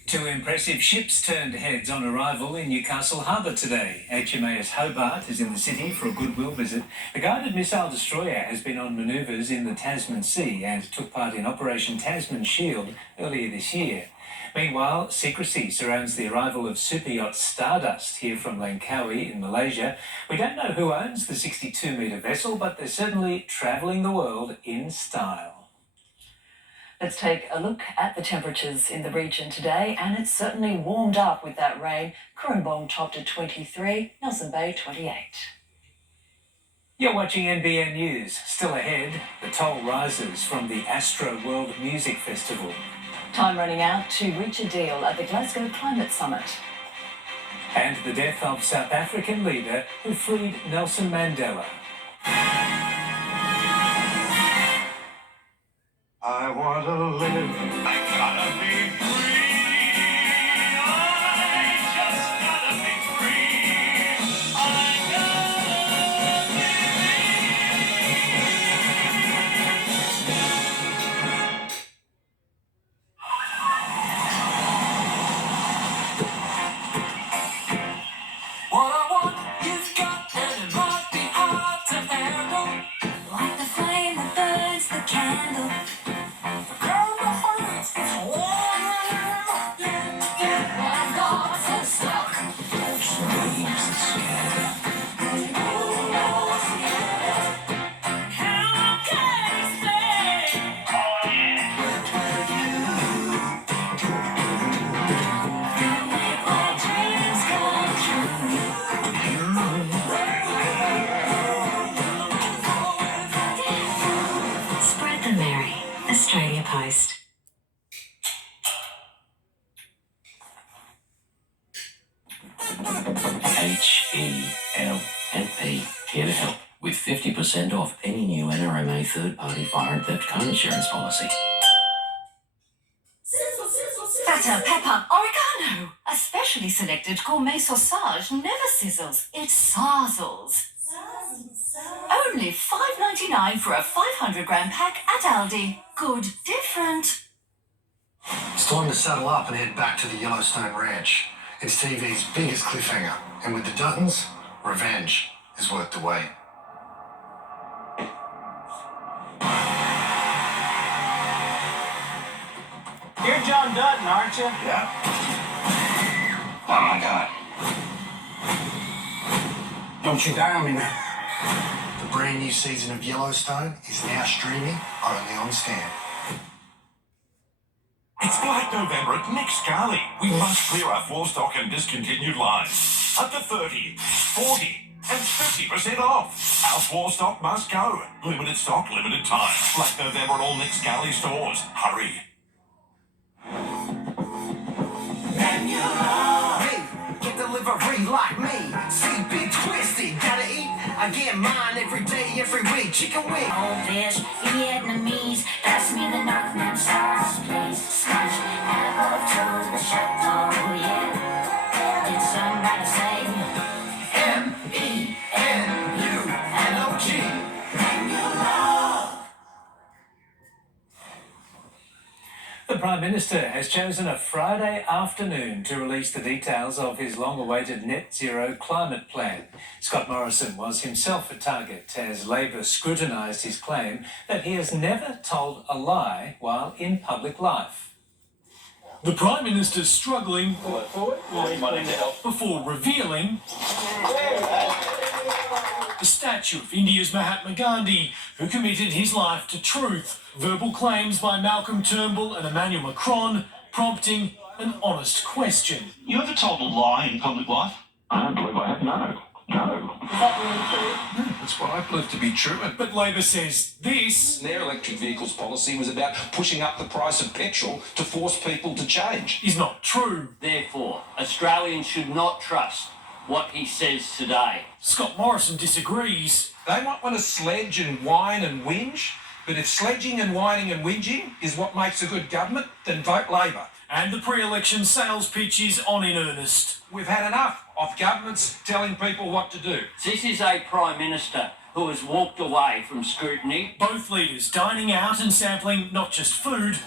2 impressive ships turned heads on arrival in Newcastle Harbour today. HMAS Hobart is in the city for a goodwill visit. The guided missile destroyer has been on manoeuvres in the Tasman Sea and took part in Operation Tasman Shield earlier this year. Meanwhile, secrecy surrounds the arrival of super yacht Stardust here from Langkawi in Malaysia. We don't know who owns the 62-metre vessel, but they're certainly travelling the world in style. Let's take a look at the temperatures in the region today, and it's certainly warmed up with that rain. Cooranbong topped at 23, Nelson Bay 28. You're watching NBN News. Still ahead, the toll rises from the Astro World Music Festival. Time running out to reach a deal at the Glasgow Climate Summit. And the death of South African leader who freed Nelson Mandela. I want to live. I gotta be free. I just gotta be free. I gotta be What I want, you've got, and it might be hard to handle. Like the flame that burns the candle. Spread the merry. Australia Post. HELP, here to help with 50% off any new NRMA third-party fire and theft car insurance policy. Feta, pepper, oregano. A specially selected gourmet sausage never sizzles, it sazzles. Only $5.99 for a 500-gram pack at Aldi. Good, different. It's time to saddle up and head back to the Yellowstone Ranch. It's TV's biggest cliffhanger, and with the Duttons, revenge is worth the wait. You're John Dutton, aren't you? Yeah. Oh my God. Don't you dare me, man. The brand new season of Yellowstone is now streaming only on Stan. It's Black November at Nick Scali. We must clear our floor stock and discontinued lines. Up to 30, 40 and 50% off. Our floor stock must go. Limited stock, limited time. Black November at all Nick Scali stores. Hurry. Get delivery like me. CB twisted, gotta eat. I get mine every day, every week. Chicken wing. Old fish, Vietnamese. Pass me the Northman sauce, please. Smash apple to the chateau, yeah. Did somebody say MENUNOG? The Prime Minister has chosen a Friday afternoon to release the details of his long-awaited net zero climate plan. Scott Morrison was himself a target as Labor scrutinised his claim that he has never told a lie while in public life. The Prime Minister's struggling before revealing the statue of India's Mahatma Gandhi, who committed his life to truth. Verbal claims by Malcolm Turnbull and Emmanuel Macron prompting an honest question. You ever told a lie in public life? I don't believe I have. No. Is that really true? No, that's what I believe to be true. But Labor says this. Their electric vehicles policy was about pushing up the price of petrol to force people to change. Is not true. Therefore, Australians should not trust what he says today. Scott Morrison disagrees. They might want to sledge and whine and whinge, but if sledging and whining and whinging is what makes a good government, then vote Labor. And the pre-election sales pitch is on in earnest. We've had enough of governments telling people what to do. This is a Prime Minister who has walked away from scrutiny. Both leaders dining out and sampling not just food,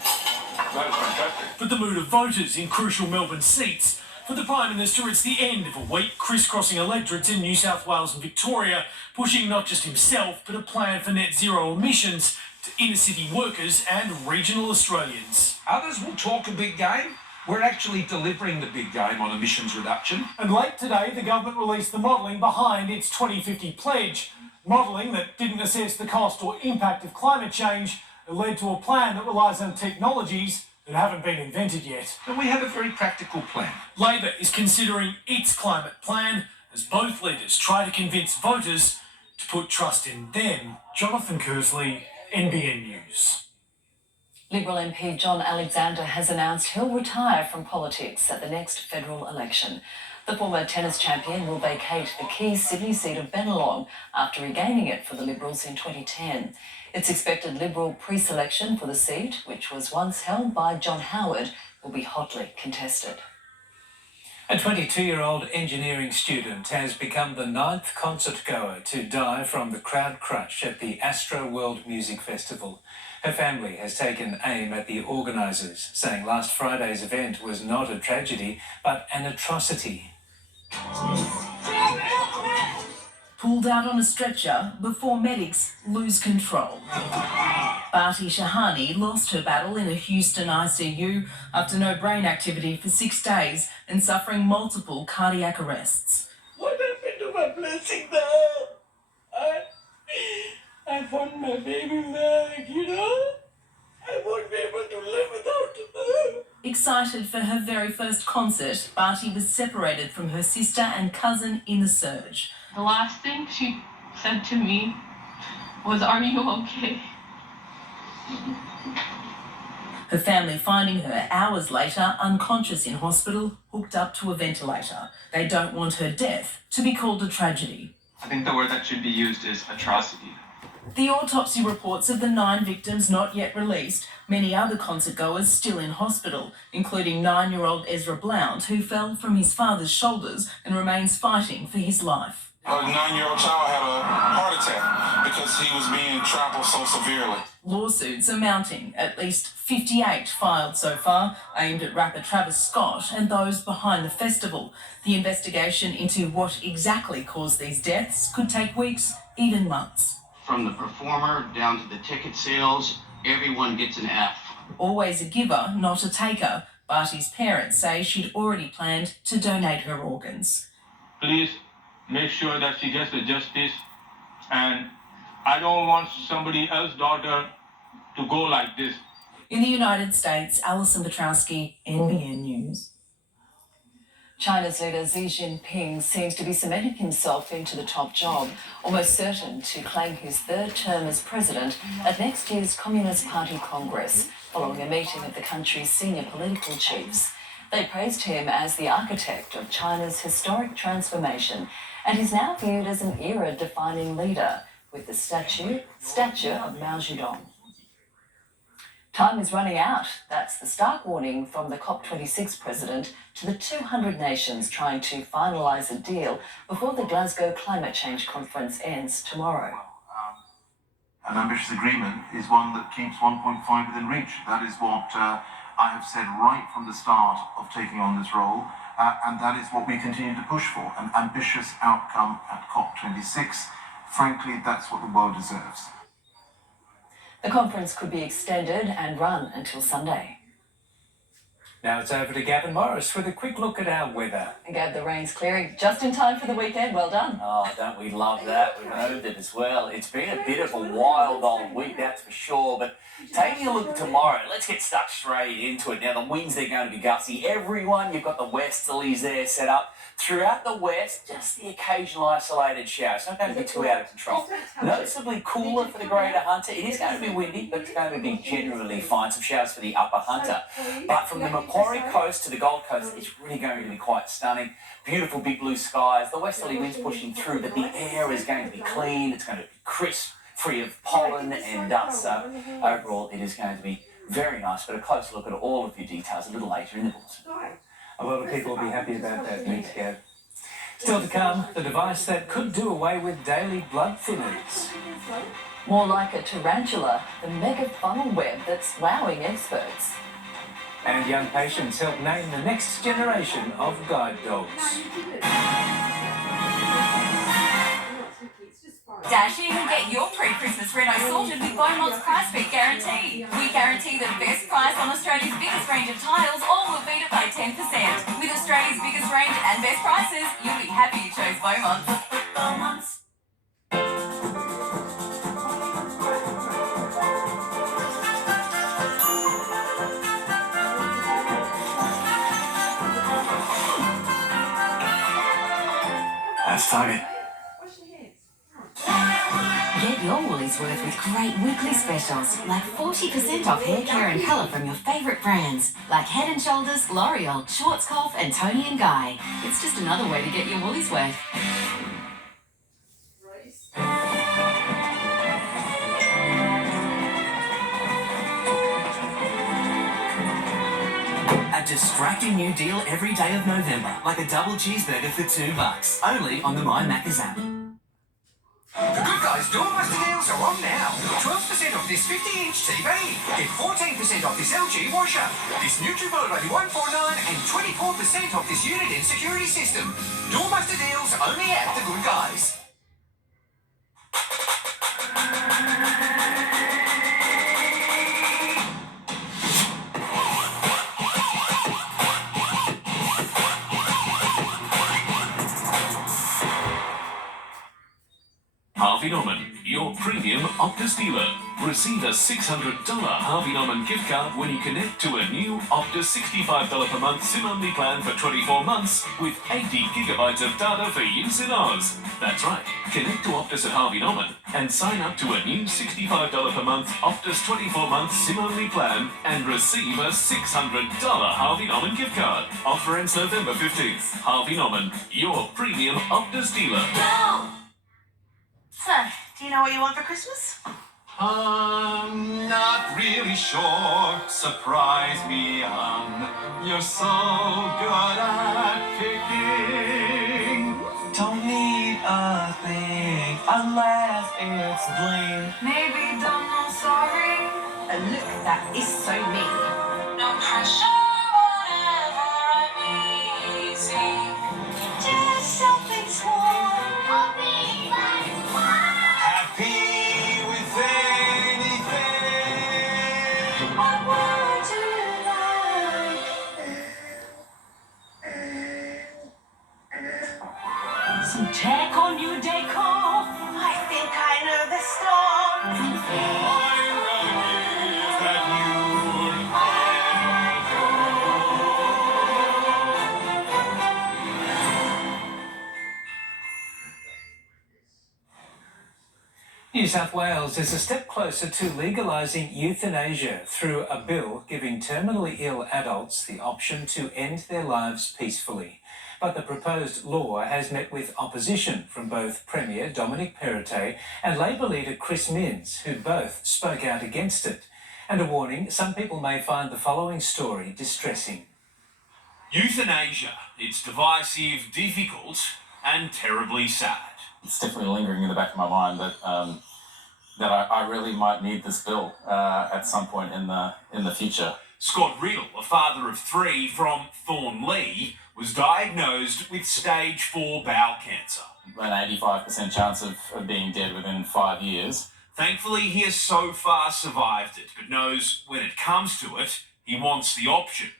but the mood of voters in crucial Melbourne seats. For the Prime Minister, it's the end of a week crisscrossing electorates in New South Wales and Victoria, pushing not just himself, but a plan for net zero emissions to inner-city workers and regional Australians. Others will talk a big game. We're actually delivering the big game on emissions reduction. And late today, the government released the modelling behind its 2050 pledge. Modelling that didn't assess the cost or impact of climate change. It led to a plan that relies on technologies that haven't been invented yet. But we have a very practical plan. Labor is considering its climate plan as both leaders try to convince voters to put trust in them. Jonathan Kersley, NBN News. Liberal MP John Alexander has announced he'll retire from politics at the next federal election. The former tennis champion will vacate the key Sydney seat of Bennelong after regaining it for the Liberals in 2010. It's expected Liberal pre-selection for the seat, which was once held by John Howard, will be hotly contested. A 22-year-old engineering student has become the 9th concert goer to die from the crowd crush at the Astro World Music Festival. Her family has taken aim at the organisers, saying last Friday's event was not a tragedy, but an atrocity. Pulled out on a stretcher before medics lose control. Bharti Shahani lost her battle in a Houston ICU after no brain activity for 6 days and suffering multiple cardiac arrests. What happened to my blessing now? I want my baby back, you know? I won't be able to live without her. Excited for her very first concert, Bharti was separated from her sister and cousin in the surge. The last thing she said to me was, "Are you okay?" Her family finding her hours later unconscious in hospital, hooked up to a ventilator. They don't want her death to be called a tragedy. I think the word that should be used is atrocity. The autopsy reports of the 9 victims not yet released, many other concertgoers still in hospital, including 9-year-old Ezra Blount, who fell from his father's shoulders and remains fighting for his life. A 9-year-old child had a heart attack because he was being trampled so severely. Lawsuits are mounting, at least 58 filed so far, aimed at rapper Travis Scott and those behind the festival. The investigation into what exactly caused these deaths could take weeks, even months. From the performer down to the ticket sales, everyone gets an F. Always a giver, not a taker. Bharti's parents say she'd already planned to donate her organs. Please make sure that she gets the justice, and I don't want somebody else's daughter to go like this. In the United States, Alison Petrowski, NBN News. China's leader Xi Jinping seems to be cementing himself into the top job, almost certain to claim his 3rd term as president at next year's Communist Party Congress, following a meeting of the country's senior political chiefs. They praised him as the architect of China's historic transformation, and he's now viewed as an era-defining leader, with the stature of Mao Zedong. Time is running out. That's the stark warning from the COP26 president to the 200 nations trying to finalise a deal before the Glasgow Climate Change Conference ends tomorrow. An ambitious agreement is one that keeps 1.5 within reach. That is what I have said right from the start of taking on this role, and that is what we continue to push for, an ambitious outcome at COP26. Frankly, that's what the world deserves. The conference could be extended and run until Sunday. Now it's over to Gavin Morris with a quick look at our weather. And Gav, the rain's clearing just in time for the weekend. Well done. Oh, don't we love that? We've moved it as well. It's been a bit of a wild old week, that's for sure. But taking a look at tomorrow, let's get stuck straight into it. Now, the winds, they're going to be gusty. Everyone, you've got the westerlies there set up. Throughout the west, just the occasional isolated shower. It's not going to be too out of control. Noticeably cooler for the greater Hunter. It is going to be windy, but it's going to be generally fine. Some showers for the upper Hunter. But from the Macquarie Coast to the Gold Coast, it's really going to be quite stunning. Beautiful big blue skies. The westerly winds pushing through, but the air is going to be clean. It's going to be crisp, free of pollen and dust. So overall, it is going to be Very nice, but a closer look at all of your details a little later in the bulletin. A lot of people will be happy about that, thanks, Gav. Still to come, the device that could do away with daily blood thinners. More like a tarantula, the mega funnel web that's wowing experts. And young patients help name the next generation of guide dogs. Dashing, get your pre-Christmas reno sorted with Beaumont's Price Beat Guarantee. We guarantee the best price on Australia's biggest range of tiles, or we'll beat it by 10%. With Australia's biggest range and best prices, you'll be happy you chose Beaumont's. Beaumont's. That's Target. Get your woolies worth with great weekly specials, like 40% off hair care and colour from your favourite brands, like Head & Shoulders, L'Oreal, Schwarzkopf and Toni & Guy. It's just another way to get your woolies worth. A distracting new deal every day of November, like a double cheeseburger for $2, only on the My Macca's app. The Good Guys Doorbuster deals are on now. 12% off this 50-inch TV. Get 14% off this LG washer. This Nutribullet only $149 and 24% off this unit and security system. Doorbuster deals only at The Good Guys. Harvey Norman, your premium Optus dealer. Receive a $600 Harvey Norman gift card when you connect to a new Optus $65 per month SIM-only plan for 24 months with 80 gigabytes of data for use in Oz. That's right. Connect to Optus at Harvey Norman and sign up to a new $65 per month Optus 24-month SIM-only plan and receive a $600 Harvey Norman gift card. Offer ends November 15th. Harvey Norman, your premium Optus dealer. No! So, do you know what you want for Christmas? Not really sure. Surprise me, you're so good at picking. Don't need a thing unless it's bling. Maybe don't know sorry. A look that is so me. No pressure, whatever, I'm easy. Just something small, I'll be like Happy with anything. what would you like? Some tech on your decor? I think I know the store. New South Wales is a step closer to legalising euthanasia through a bill giving terminally ill adults the option to end their lives peacefully. But the proposed law has met with opposition from both Premier Dominic Perrottet and Labor leader Chris Minns, who both spoke out against it. And a warning, some people may find the following story distressing. Euthanasia. It's divisive, difficult, and terribly sad. It's definitely lingering in the back of my mind that I really might need this bill at some point in the future. Scott Riddle, a father of 3 from Thornlea, was diagnosed with stage 4 bowel cancer. An 85% chance of being dead within 5 years. Thankfully, he has so far survived it, but knows when it comes to it, he wants the option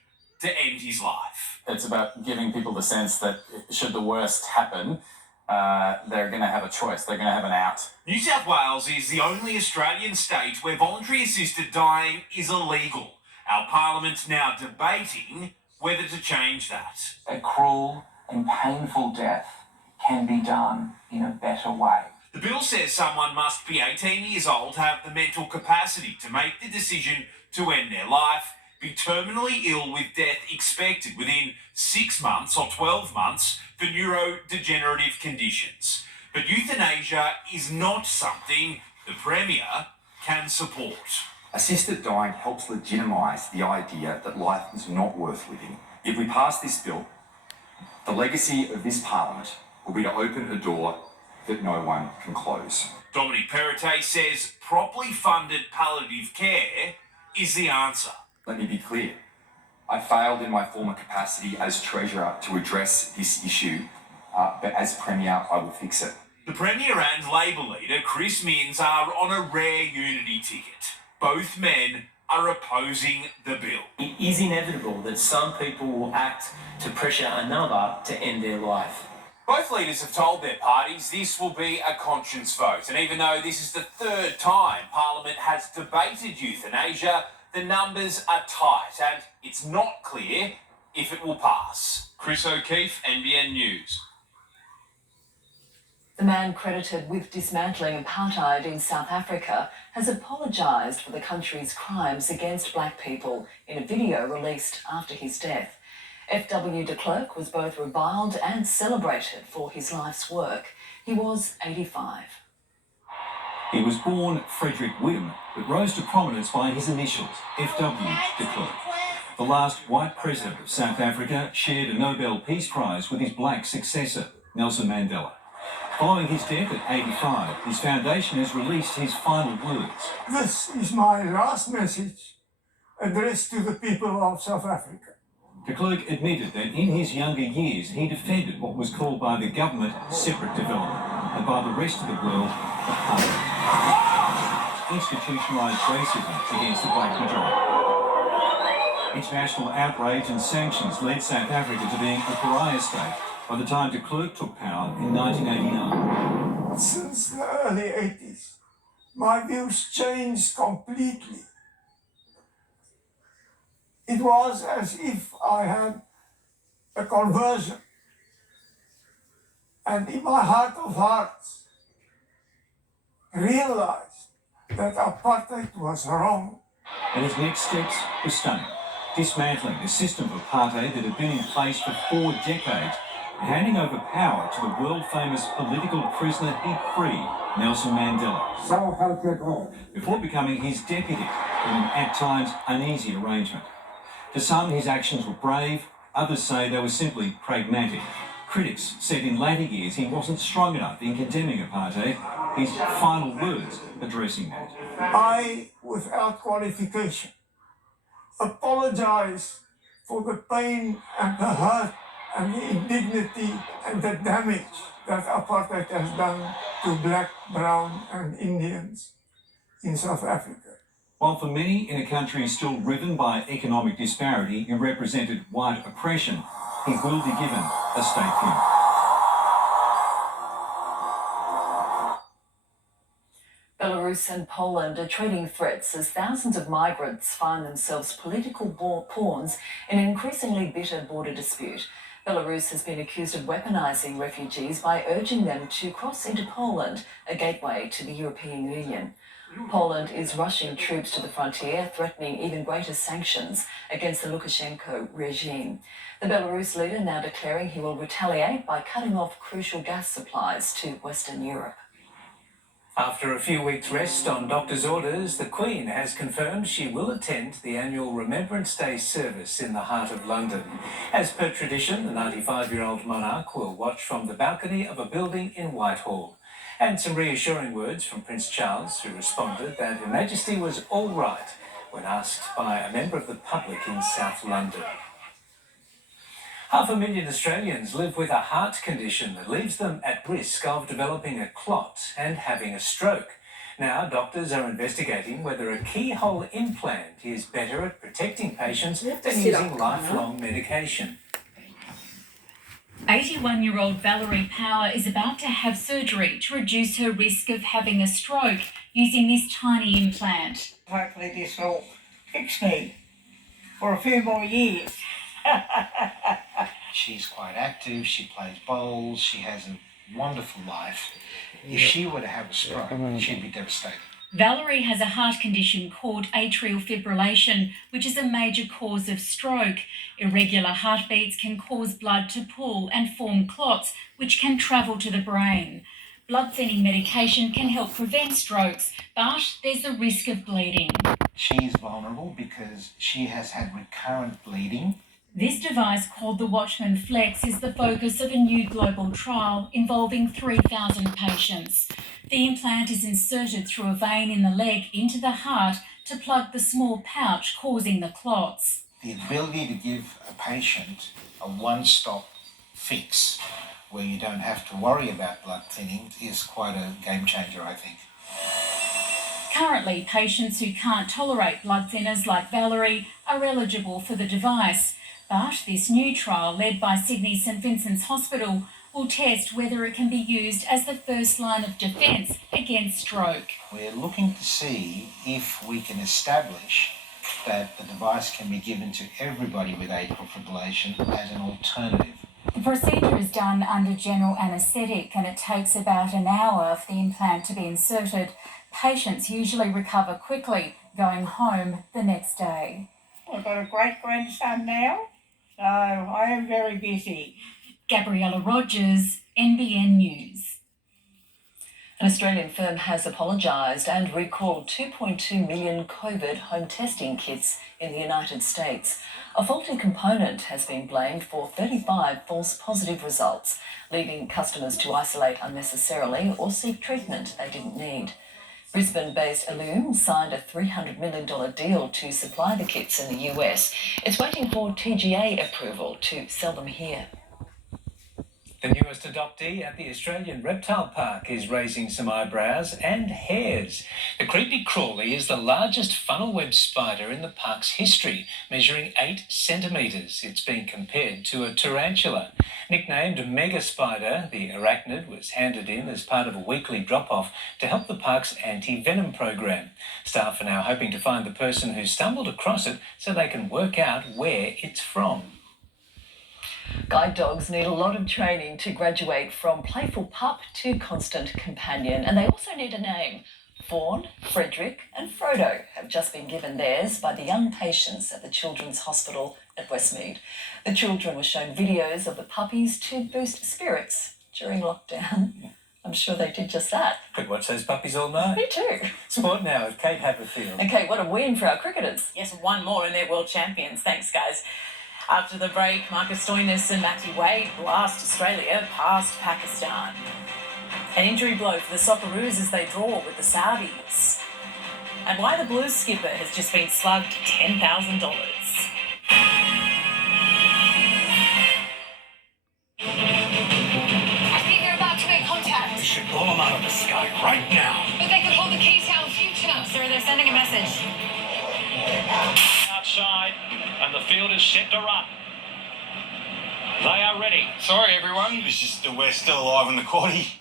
to end his life. It's about giving people the sense that should the worst happen, they're going to have a choice. They're going to have an out. New South Wales is the only Australian state where voluntary assisted dying is illegal. Our Parliament's now debating whether to change that. A cruel and painful death can be done in a better way. The bill says someone must be 18 years old, have the mental capacity to make the decision to end their life, be terminally ill with death expected within 6 months or 12 months for neurodegenerative conditions. But euthanasia is not something the Premier can support. Assisted dying helps legitimise the idea that life is not worth living. If we pass this bill, the legacy of this Parliament will be to open a door that no one can close. Dominic Perrottet says properly funded palliative care is the answer. Let me be clear. I failed in my former capacity as Treasurer to address this issue, but as Premier, I will fix it. The Premier and Labor leader, Chris Minns, are on a rare unity ticket. Both men are opposing the bill. It is inevitable that some people will act to pressure another to end their life. Both leaders have told their parties this will be a conscience vote, and even though this is the third time Parliament has debated euthanasia, the numbers are tight and it's not clear if it will pass. Chris O'Keefe, NBN News. The man credited with dismantling apartheid in South Africa has apologised for the country's crimes against black people in a video released after his death. F.W. de Klerk was both reviled and celebrated for his life's work. He was 85. He was born Frederick Wim, but rose to prominence by his initials, F.W. de Klerk. The last white president of South Africa shared a Nobel Peace Prize with his black successor, Nelson Mandela. Following his death at 85, his foundation has released his final words. This is my last message addressed to the people of South Africa. De Klerk admitted that in his younger years he defended what was called by the government separate development and by the rest of the world apartheid. Institutionalised racism against the black majority. International outrage and sanctions led South Africa to being a pariah state by the time de Klerk took power in 1989. Since the early 80s, my views changed completely. It was as if I had a conversion. And in my heart of hearts, realized that apartheid was wrong. And his next steps were stunning. Dismantling the system of apartheid that had been in place for 4 decades, handing over power to the world-famous political prisoner he'd freed, Nelson Mandela. So help me God. Before becoming his deputy in an at times uneasy arrangement. To some, his actions were brave, others say they were simply pragmatic. Critics said in later years he wasn't strong enough in condemning apartheid, his final words addressing that. I, without qualification, apologize for the pain and the hurt and the indignity and the damage that apartheid has done to black, brown and Indians in South Africa. While for many in a country still riven by economic disparity and represented white oppression, he will be given a state funeral. Belarus and Poland are treating threats as thousands of migrants find themselves political pawns in an increasingly bitter border dispute. Belarus has been accused of weaponising refugees by urging them to cross into Poland, a gateway to the European Union. Poland is rushing troops to the frontier, threatening even greater sanctions against the Lukashenko regime. The Belarus leader now declaring he will retaliate by cutting off crucial gas supplies to Western Europe. After a few weeks' rest on doctor's orders, the Queen has confirmed she will attend the annual Remembrance Day service in the heart of London. As per tradition, the 95-year-old monarch will watch from the balcony of a building in Whitehall. And some reassuring words from Prince Charles, who responded that Her Majesty was all right when asked by a member of the public in South London. 500,000 Australians live with a heart condition that leaves them at risk of developing a clot and having a stroke. Now, doctors are investigating whether a keyhole implant is better at protecting patients than using lifelong medication. 81-year-old Valerie Power is about to have surgery to reduce her risk of having a stroke using this tiny implant. Hopefully this will fix me for a few more years. She's quite active, she plays bowls, she has a wonderful life. If she were to have a stroke, she'd be devastated. Valerie has a heart condition called atrial fibrillation, which is a major cause of stroke. Irregular heartbeats can cause blood to pool and form clots, which can travel to the brain. Blood thinning medication can help prevent strokes, but there's a risk of bleeding. She is vulnerable because she has had recurrent bleeding. This device, called the Watchman Flex, is the focus of a new global trial involving 3,000 patients. The implant is inserted through a vein in the leg into the heart to plug the small pouch causing the clots. The ability to give a patient a one-stop fix where you don't have to worry about blood thinning is quite a game changer, I think. Currently, patients who can't tolerate blood thinners like Valerie are eligible for the device. But this new trial, led by Sydney St Vincent's Hospital, will test whether it can be used as the first line of defence against stroke. We're looking to see if we can establish that the device can be given to everybody with atrial fibrillation as an alternative. The procedure is done under general anaesthetic and it takes about an hour for the implant to be inserted. Patients usually recover quickly, going home the next day. I've got a great-grandson now, so I am very busy. Gabriella Rogers, NBN News. An Australian firm has apologised and recalled 2.2 million COVID home testing kits in the United States. A faulty component has been blamed for 35 false positive results, leaving customers to isolate unnecessarily or seek treatment they didn't need. Brisbane-based Illume signed a $300 million deal to supply the kits in the US. It's waiting for TGA approval to sell them here. The newest adoptee at the Australian Reptile Park is raising some eyebrows and hairs. The creepy crawly is the largest funnel-web spider in the park's history, measuring 8 centimetres. It's been compared to a tarantula. Nicknamed Mega Spider, the arachnid was handed in as part of a weekly drop-off to help the park's anti-venom program. Staff are now hoping to find the person who stumbled across it so they can work out where it's from. Guide dogs need a lot of training to graduate from playful pup to constant companion, and they also need a name. Fawn, Frederick and Frodo have just been given theirs by the young patients at the Children's Hospital at Westmead. The children were shown videos of the puppies to boost spirits during lockdown. I'm sure they did just that. Could watch those puppies all night. Me too. Sport now with Kate Haberfield. And Kate, what a win for our cricketers. Yes, one more and they're world champions. Thanks, guys. After the break, Marcus Stoinis and Matthew Wade blast Australia past Pakistan. An injury blow for the Socceroos as they draw with the Saudis. And why the Blues skipper has just been slugged $10,000. I think they're about to make contact. We should blow them out of the sky right now. But they could hold the keys to our future. Sir, they're sending a message. Outside, and the field is set to run. They are ready. Sorry, everyone. We're still alive in the quaddie.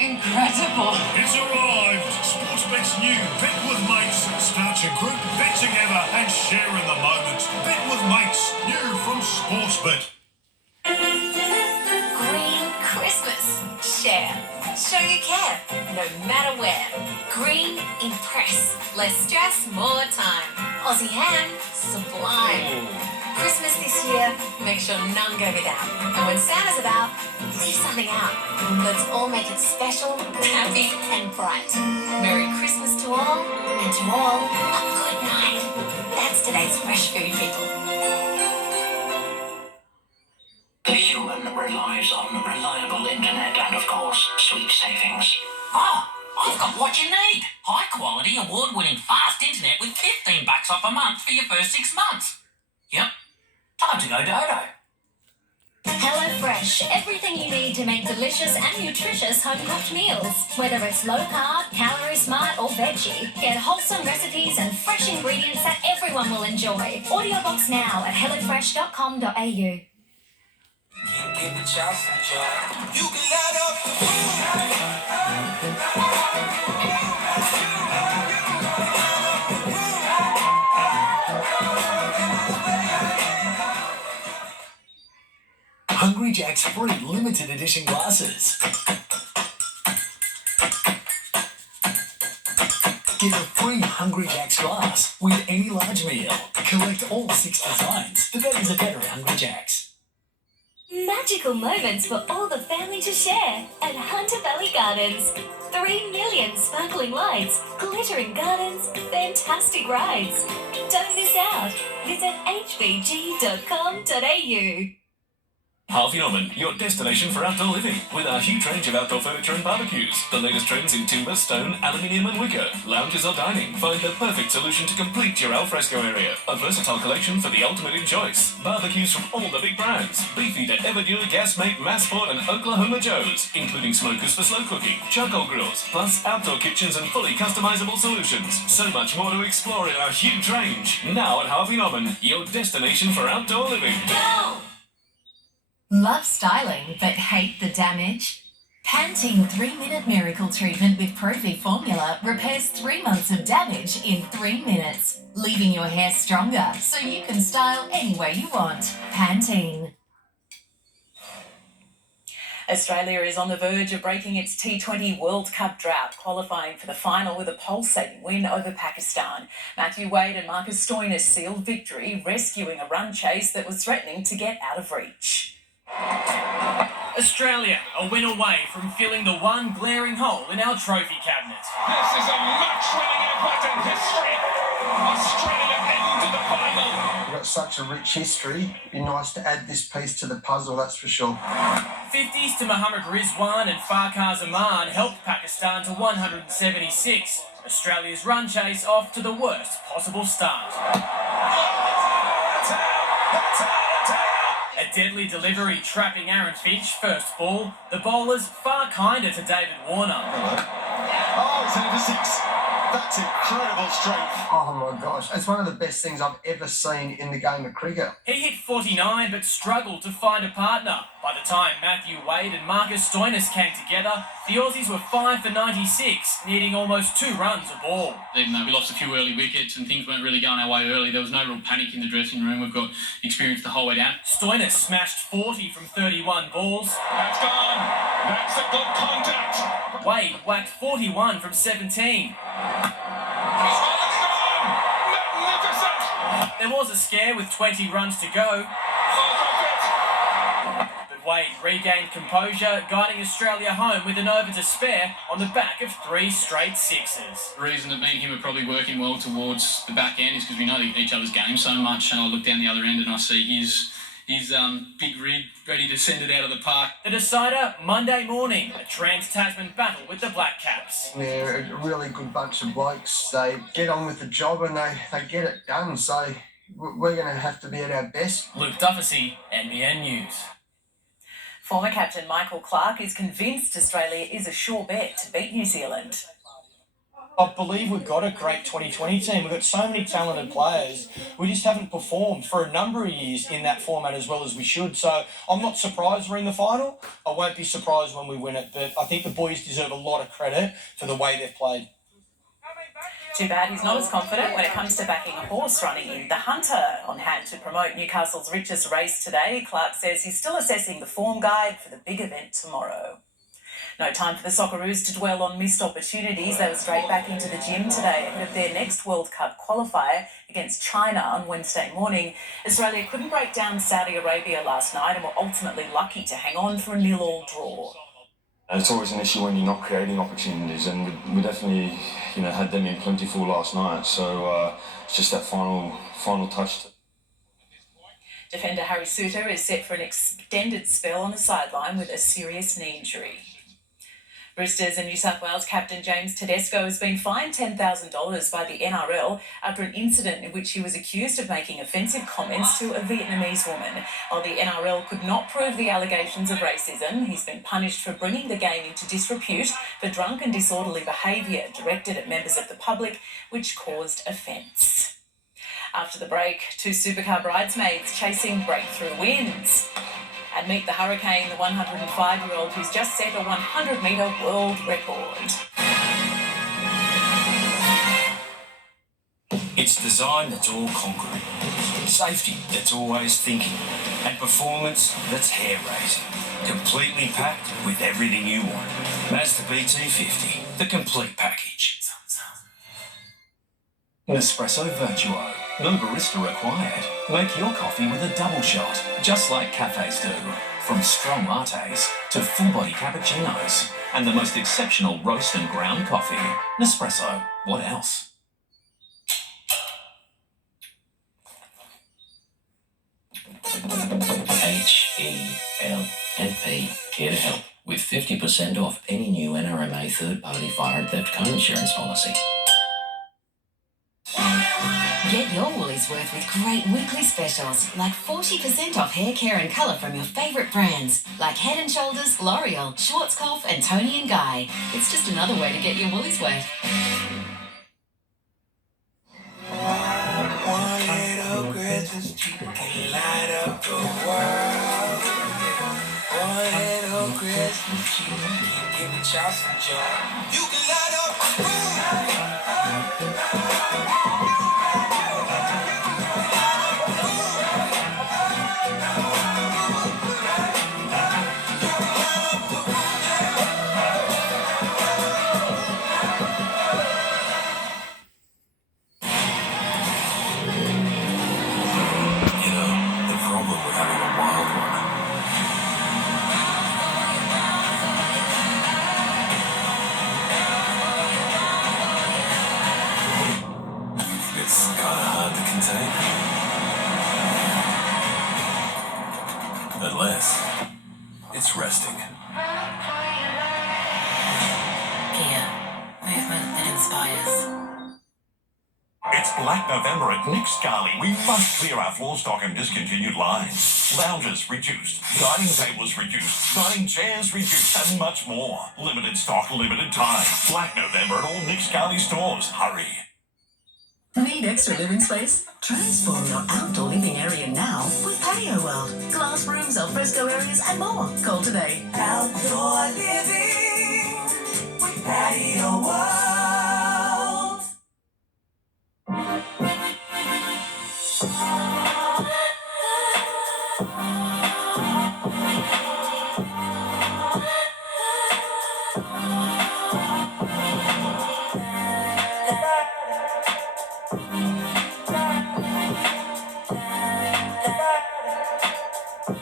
Incredible. It's arrived. Sportsbet's new Bet with Mates. Start your group, bet together, and share in the moment. Bet with Mates, new from Sportsbet. Green Christmas. Share. Show you care. No matter where. Green Impress. Less stress, more time. Aussie ham. Sublime. Christmas this year, make sure none go without. And when Santa's about, leave something out. Let's all make it special, happy and bright. Merry Christmas to all, and to all, a good night. That's today's fresh food, people. The human relies on reliable internet and, of course, sweet savings. Oh, I've got what you need. High quality, award-winning fast internet with $15 off a month for your first 6 months. Yep. Time to go Dodo. Hellofresh, everything you need to make delicious and nutritious home-cooked meals. Whether it's low-carb, calorie-smart or veggie, get wholesome recipes and fresh ingredients that everyone will enjoy. Order your box now at hellofresh.com.au. You can light up the Hungry Jack's free limited edition glasses. Get a free Hungry Jack's glass with any large meal. Collect all 6 designs. The better is better at Hungry Jack's. Magic magical moments for all the family to share at Hunter Valley Gardens. 3 million sparkling lights, glittering gardens, fantastic rides. Don't miss out. Visit hvg.com.au. Harvey Norman, your destination for outdoor living, with our huge range of outdoor furniture and barbecues. The latest trends in timber, stone, aluminium and wicker. Lounges or dining, find the perfect solution to complete your alfresco area. A versatile collection for the ultimate in choice. Barbecues from all the big brands. Beefeater, Everdure, Gasmate, Massport and Oklahoma Joe's, including smokers for slow cooking, charcoal grills, plus outdoor kitchens and fully customizable solutions. So much more to explore in our huge range. Now at Harvey Norman, your destination for outdoor living. Go! Love styling but hate the damage? Pantene 3-Minute Miracle Treatment with Pro-V formula repairs 3 months of damage in 3 minutes, leaving your hair stronger so you can style any way you want. Pantene. Australia is on the verge of breaking its T20 World Cup drought, qualifying for the final with a pulsating win over Pakistan. Matthew Wade and Marcus Stoinis sealed victory, rescuing a run chase that was threatening to get out of reach. Australia, a win away from filling the one glaring hole in our trophy cabinet. This is a match-winning effort in history. Australia into the final. We've got such a rich history. It'd be nice to add this piece to the puzzle, that's for sure. 50s to Mohammad Rizwan and Farkar Zaman helped Pakistan to 176. Australia's run chase off to the worst possible start. A deadly delivery trapping Aaron Finch, first ball. The bowlers far kinder to David Warner. Oh, it's over 6. That's incredible strength. Oh my gosh, it's one of the best things I've ever seen in the game of cricket. He hit 49 but struggled to find a partner. By the time Matthew Wade and Marcus Stoinis came together, the Aussies were 5 for 96, needing almost 2 runs a ball. Even though we lost a few early wickets and things weren't really going our way early, there was no real panic in the dressing room. We've got experience the whole way down. Stoinis smashed 40 from 31 balls. That's gone. That's a good contact. Wade whacked 41 from 17. Magnificent! There was a scare with 20 runs to go. But Wade regained composure, guiding Australia home with an over to spare on the back of 3 straight sixes. The reason that me and him are probably working well towards the back end is because we know each other's game so much, and I look down the other end and I see his big rig ready to send it out of the park. The decider, Monday morning, a Trans-Tasman battle with the Black Caps. They're a really good bunch of blokes. They get on with the job and they get it done, so we're going to have to be at our best. Luke Duffy, NBN News. Former captain Michael Clarke is convinced Australia is a sure bet to beat New Zealand. I believe we've got a great 2020 team. We've got so many talented players. We just haven't performed for a number of years in that format as well as we should. So I'm not surprised we're in the final. I won't be surprised when we win it. But I think the boys deserve a lot of credit for the way they've played. Too bad he's not as confident when it comes to backing a horse running in the Hunter. On hand to promote Newcastle's richest race today, Clarke says he's still assessing the form guide for the big event tomorrow. No time for the Socceroos to dwell on missed opportunities. They were straight back into the gym today ahead of their next World Cup qualifier against China on Wednesday morning. Australia couldn't break down Saudi Arabia last night and were ultimately lucky to hang on for a 0-0 draw. It's always an issue when you're not creating opportunities, and we definitely, had them in plentiful last night. So it's just that final touch. Defender Harry Suter is set for an extended spell on the sideline with a serious knee injury. Roosters and New South Wales captain James Tedesco has been fined $10,000 by the NRL after an incident in which he was accused of making offensive comments to a Vietnamese woman. While the NRL could not prove the allegations of racism, he's been punished for bringing the game into disrepute for drunk and disorderly behaviour directed at members of the public, which caused offence. After the break, 2 supercar bridesmaids chasing breakthrough wins. And meet the Hurricane, the 105-year-old who's just set a 100-metre world record. It's design that's all concrete, safety that's always thinking, and performance that's hair-raising. Completely packed with everything you want. Mazda BT50, the complete package. Nespresso Virtuo. No barista required. Make your coffee with a double shot, just like cafes do. From strong lattes to full-body cappuccinos and the most exceptional roast and ground coffee. Nespresso, what else? H-E-L-F-P, Care to Help, with 50% off any new NRMA third-party fire and theft co-insurance policy. Get your Woolies worth with great weekly specials, like 40% off hair care and colour from your favourite brands, like Head & Shoulders, L'Oreal, Schwarzkopf and Toni & Guy. It's just another way to get your Woolies worth. One little Christmas tree can light up the world. One little Christmas tree can give me just some joy. You can light up the world. Unless it's resting. Kia, movement that inspires. It's Black November at Nick Scali. We must clear our floor stock and discontinued lines. Lounges reduced, dining tables reduced, dining chairs reduced, and much more. Limited stock, limited time. Black November at all Nick Scali stores. Hurry. Need extra living space? Transform your outdoor living area now with Patio World. Glass rooms, alfresco areas and more. Call today. Outdoor living with Patio World.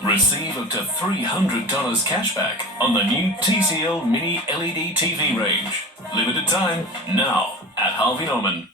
Receive up to $300 cashback on the new TCL Mini LED TV range. Limited time, now at Harvey Norman.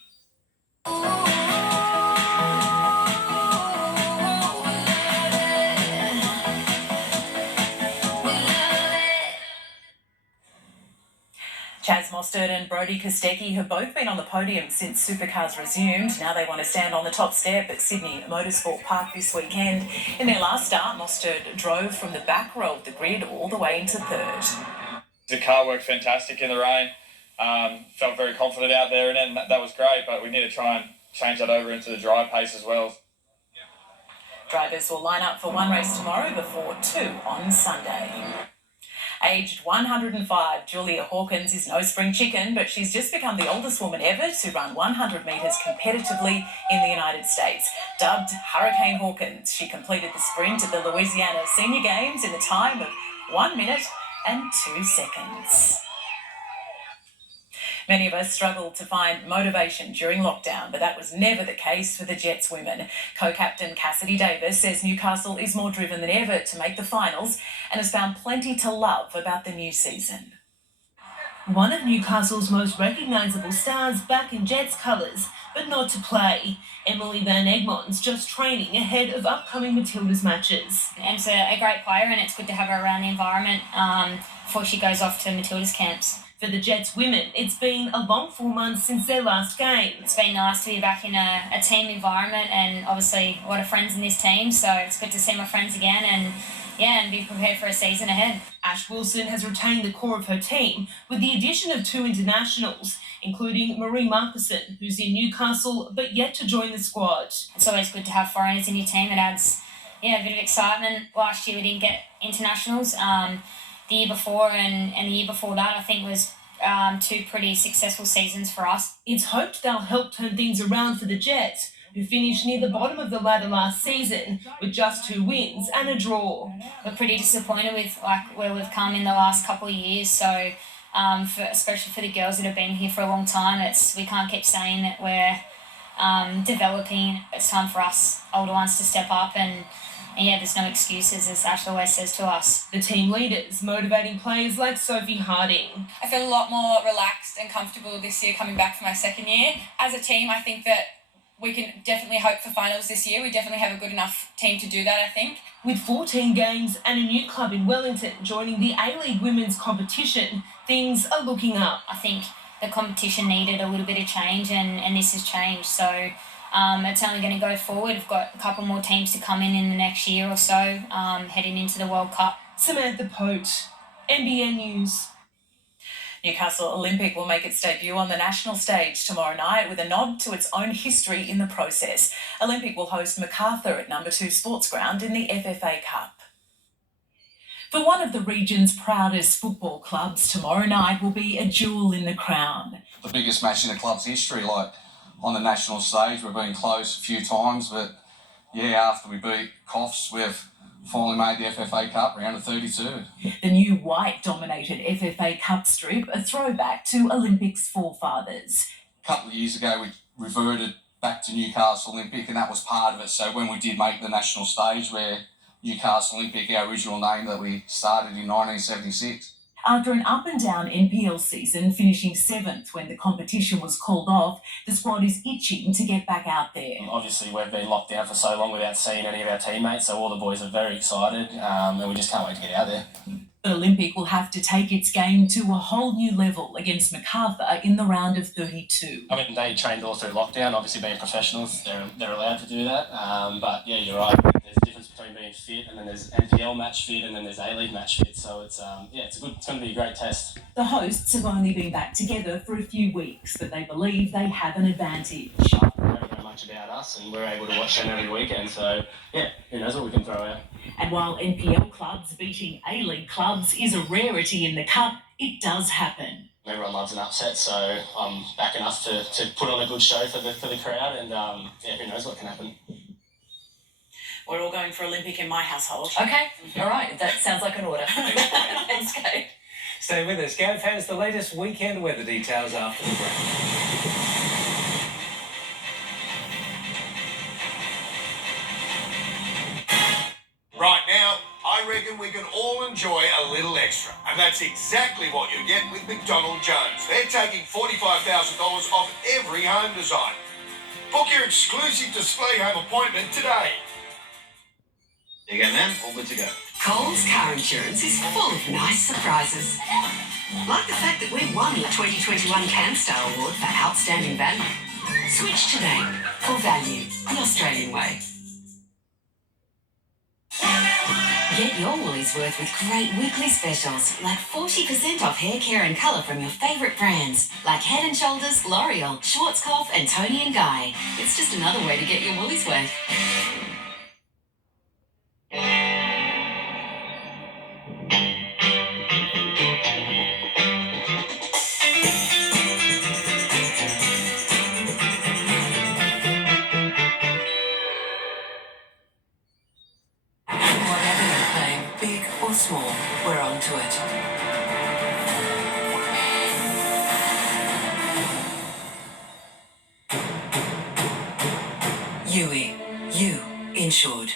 Chaz Mostert and Brodie Kostecki have both been on the podium since Supercars resumed. Now they want to stand on the top step at Sydney Motorsport Park this weekend. In their last start, Mostert drove from the back row of the grid all the way into third. The car worked fantastic in the rain. Felt very confident out there, and that was great, but we need to try and change that over into the dry pace as well. Drivers will line up for one race tomorrow before two on Sunday. Aged 105, Julia Hawkins is no spring chicken, but she's just become the oldest woman ever to run 100 metres competitively in the United States. Dubbed Hurricane Hawkins, she completed the sprint at the Louisiana Senior Games in the time of 1 minute and 2 seconds. Many of us struggled to find motivation during lockdown, but that was never the case for the Jets women. Co-captain Cassidy Davis says Newcastle is more driven than ever to make the finals and has found plenty to love about the new season. One of Newcastle's most recognisable stars back in Jets colours, but not to play. Emily Van Egmont's just training ahead of upcoming Matildas matches. Em's a great player and it's good to have her around the environment before she goes off to Matildas camps. For the Jets women, it's been a long 4 months since their last game. It's been nice to be back in a team environment and obviously a lot of friends in this team, so it's good to see my friends again and be prepared for a season ahead. Ash Wilson has retained the core of her team with the addition of 2 internationals, including Marie Markison, who's in Newcastle but yet to join the squad. It's always good to have foreigners in your team. It adds a bit of excitement. Last year we didn't get internationals. The year before and the year before that, I think, was 2 pretty successful seasons for us. It's hoped they'll help turn things around for the Jets, who finished near the bottom of the ladder last season with just 2 wins and a draw. We're pretty disappointed with where we've come in the last couple of years, so especially for the girls that have been here for a long time, we can't keep saying that we're developing. It's time for us older ones to step up and yeah, there's no excuses, as Ash always says to us. The team leaders motivating players like Sophie Harding. I feel a lot more relaxed and comfortable this year coming back for my second year. As a team, I think that we can definitely hope for finals this year. We definitely have a good enough team to do that, I think. With 14 games and a new club in Wellington joining the A-League women's competition, things are looking up. I think the competition needed a little bit of change, and this has changed. So it's only going to go forward. We've got a couple more teams to come in the next year or so, heading into the World Cup. Samantha Pote, NBN News. Newcastle Olympic will make its debut on the national stage tomorrow night with a nod to its own history in the process. Olympic will host Macarthur at No. 2 Sports Ground in the FFA Cup. For one of the region's proudest football clubs, tomorrow night will be a jewel in the crown. The biggest match in the club's history, like on the national stage. We've been close a few times, but yeah, after we beat Coffs, we've finally made the FFA Cup round of 32. The new white-dominated FFA Cup strip, a throwback to Olympic's forefathers. A couple of years ago, we reverted back to Newcastle Olympic, and that was part of it. So when we did make the national stage, we're Newcastle Olympic, our original name that we started in 1976. After an up-and-down NPL season, finishing 7th when the competition was called off, the squad is itching to get back out there. Obviously, we've been locked down for so long without seeing any of our teammates, so all the boys are very excited, and we just can't wait to get out there. The Olympic will have to take its game to a whole new level against Macarthur in the round of 32. I mean, they trained all through lockdown, obviously being professionals, they're allowed to do that, but yeah, you're right. There's a difference between being fit, and then there's NPL match fit, and then there's A-League match fit, so it's going to be a great test. The hosts have only been back together for a few weeks, but they believe they have an advantage. They don't know much about us, and we're able to watch them every weekend, so yeah, who knows what we can throw out. And while NPL clubs beating A-League clubs is a rarity in the Cup, it does happen. Everyone loves an upset, so I'm backing us to put on a good show for the crowd, and who knows what can happen. We're all going for Olympic in my household. Okay, all right, that sounds like an order. Thanks, Kate. Stay with us. Gav has the latest weekend weather details after the break. Right now, I reckon we can all enjoy a little extra. And that's exactly what you get with McDonald Jones. They're taking $45,000 off every home design. Book your exclusive display home appointment today. There you go, man. All good to go. Coles Car Insurance is full of nice surprises. Like the fact that we won the 2021 CanStar Award for Outstanding Value. Switch today for value the Australian way. Get your Woolies worth with great weekly specials, like 40% off hair care and colour from your favourite brands, like Head & Shoulders, L'Oreal, Schwarzkopf and Toni & Guy. It's just another way to get your Woolies worth. Small, we're on to it. UE, you insured.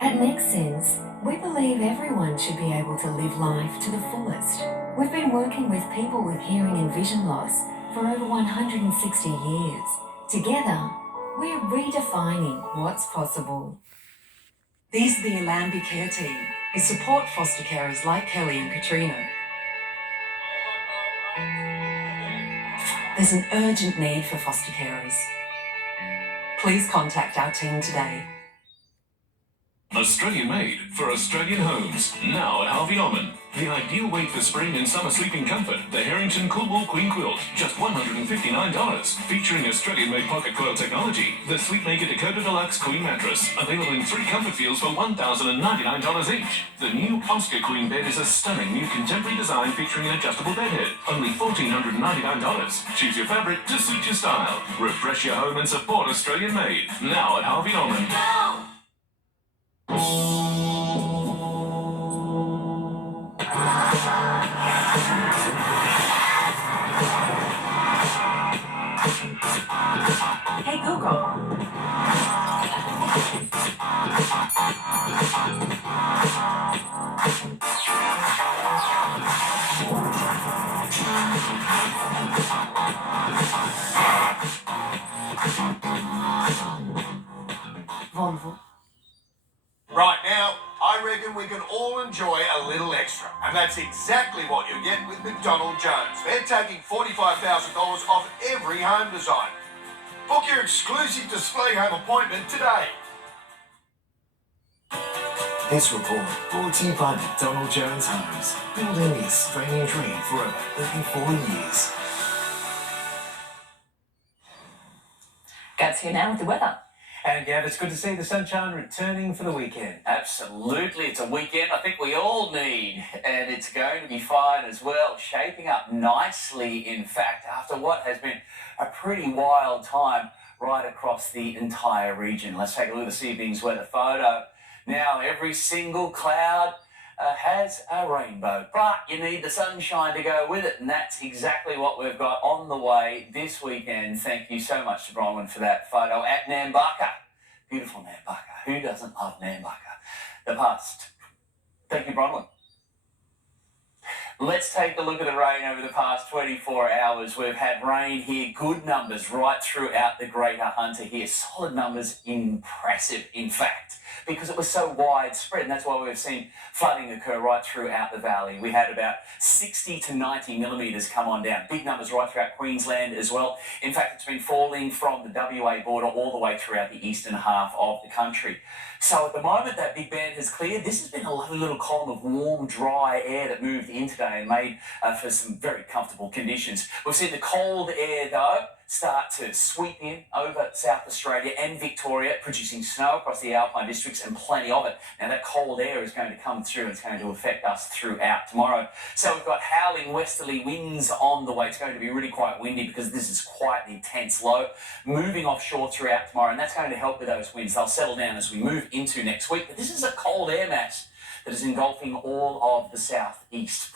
At Nexsense, we believe everyone should be able to live life to the fullest. We've been working with people with hearing and vision loss for over 160 years. Together, we're redefining what's possible. These are the Alambi Care Team, who support foster carers like Kelly and Katrina. There's an urgent need for foster carers. Please contact our team today. Australian made for Australian homes. Now at Harvey Norman. The ideal weight for spring and summer sleeping comfort. The Harrington Coolwool Queen Quilt. Just $159. Featuring Australian-made pocket coil technology. The Sleepmaker Dakota Deluxe Queen Mattress. Available in 3 comfort feels for $1,099 each. The new Oscar Queen Bed is a stunning new contemporary design featuring an adjustable bed head. Only $1,499. Choose your fabric to suit your style. Refresh your home and support Australian made. Now at Harvey Norman. Hey Google. Wonderful. Right now, I reckon we can all enjoy a little extra. And that's exactly what you get with McDonald Jones. They're taking $45,000 off every home design. Book your exclusive display home appointment today. This report brought to you by McDonald Jones Homes, building the Australian dream for over 34 years. Gav's here now with the weather. And Gav, it's good to see the sunshine returning for the weekend. Absolutely, it's a weekend I think we all need, and it's going to be fine as well, shaping up nicely, in fact, after what has been a pretty wild time right across the entire region. Let's take a look at this evening's weather photo. Now, every single cloud has a rainbow, but you need the sunshine to go with it, and that's exactly what we've got on the way this weekend. Thank you so much to Bronwyn for that photo at Nambucca. Beautiful Nambucca. Who doesn't love Nambucca? The past. Thank you, Bronwyn. Let's take a look at the rain over the past 24 hours. We've had rain here, good numbers right throughout the Greater Hunter here. Solid numbers, impressive, in fact, because it was so widespread, and that's why we've seen flooding occur right throughout the valley. We had about 60 to 90 millimetres come on down. Big numbers right throughout Queensland as well. In fact, it's been falling from the WA border all the way throughout the eastern half of the country. So at the moment that big band has cleared, this has been a lovely little column of warm, dry air that moved in today and made for some very comfortable conditions. We've seen the cold air, though, start to sweep in over South Australia and Victoria, producing snow across the Alpine districts and plenty of it. Now, that cold air is going to come through and it's going to affect us throughout tomorrow. So we've got howling westerly winds on the way. It's going to be really quite windy because this is quite an intense low moving offshore throughout tomorrow, and that's going to help with those winds. They'll settle down as we move into next week, but this is a cold air mass that is engulfing all of the southeast.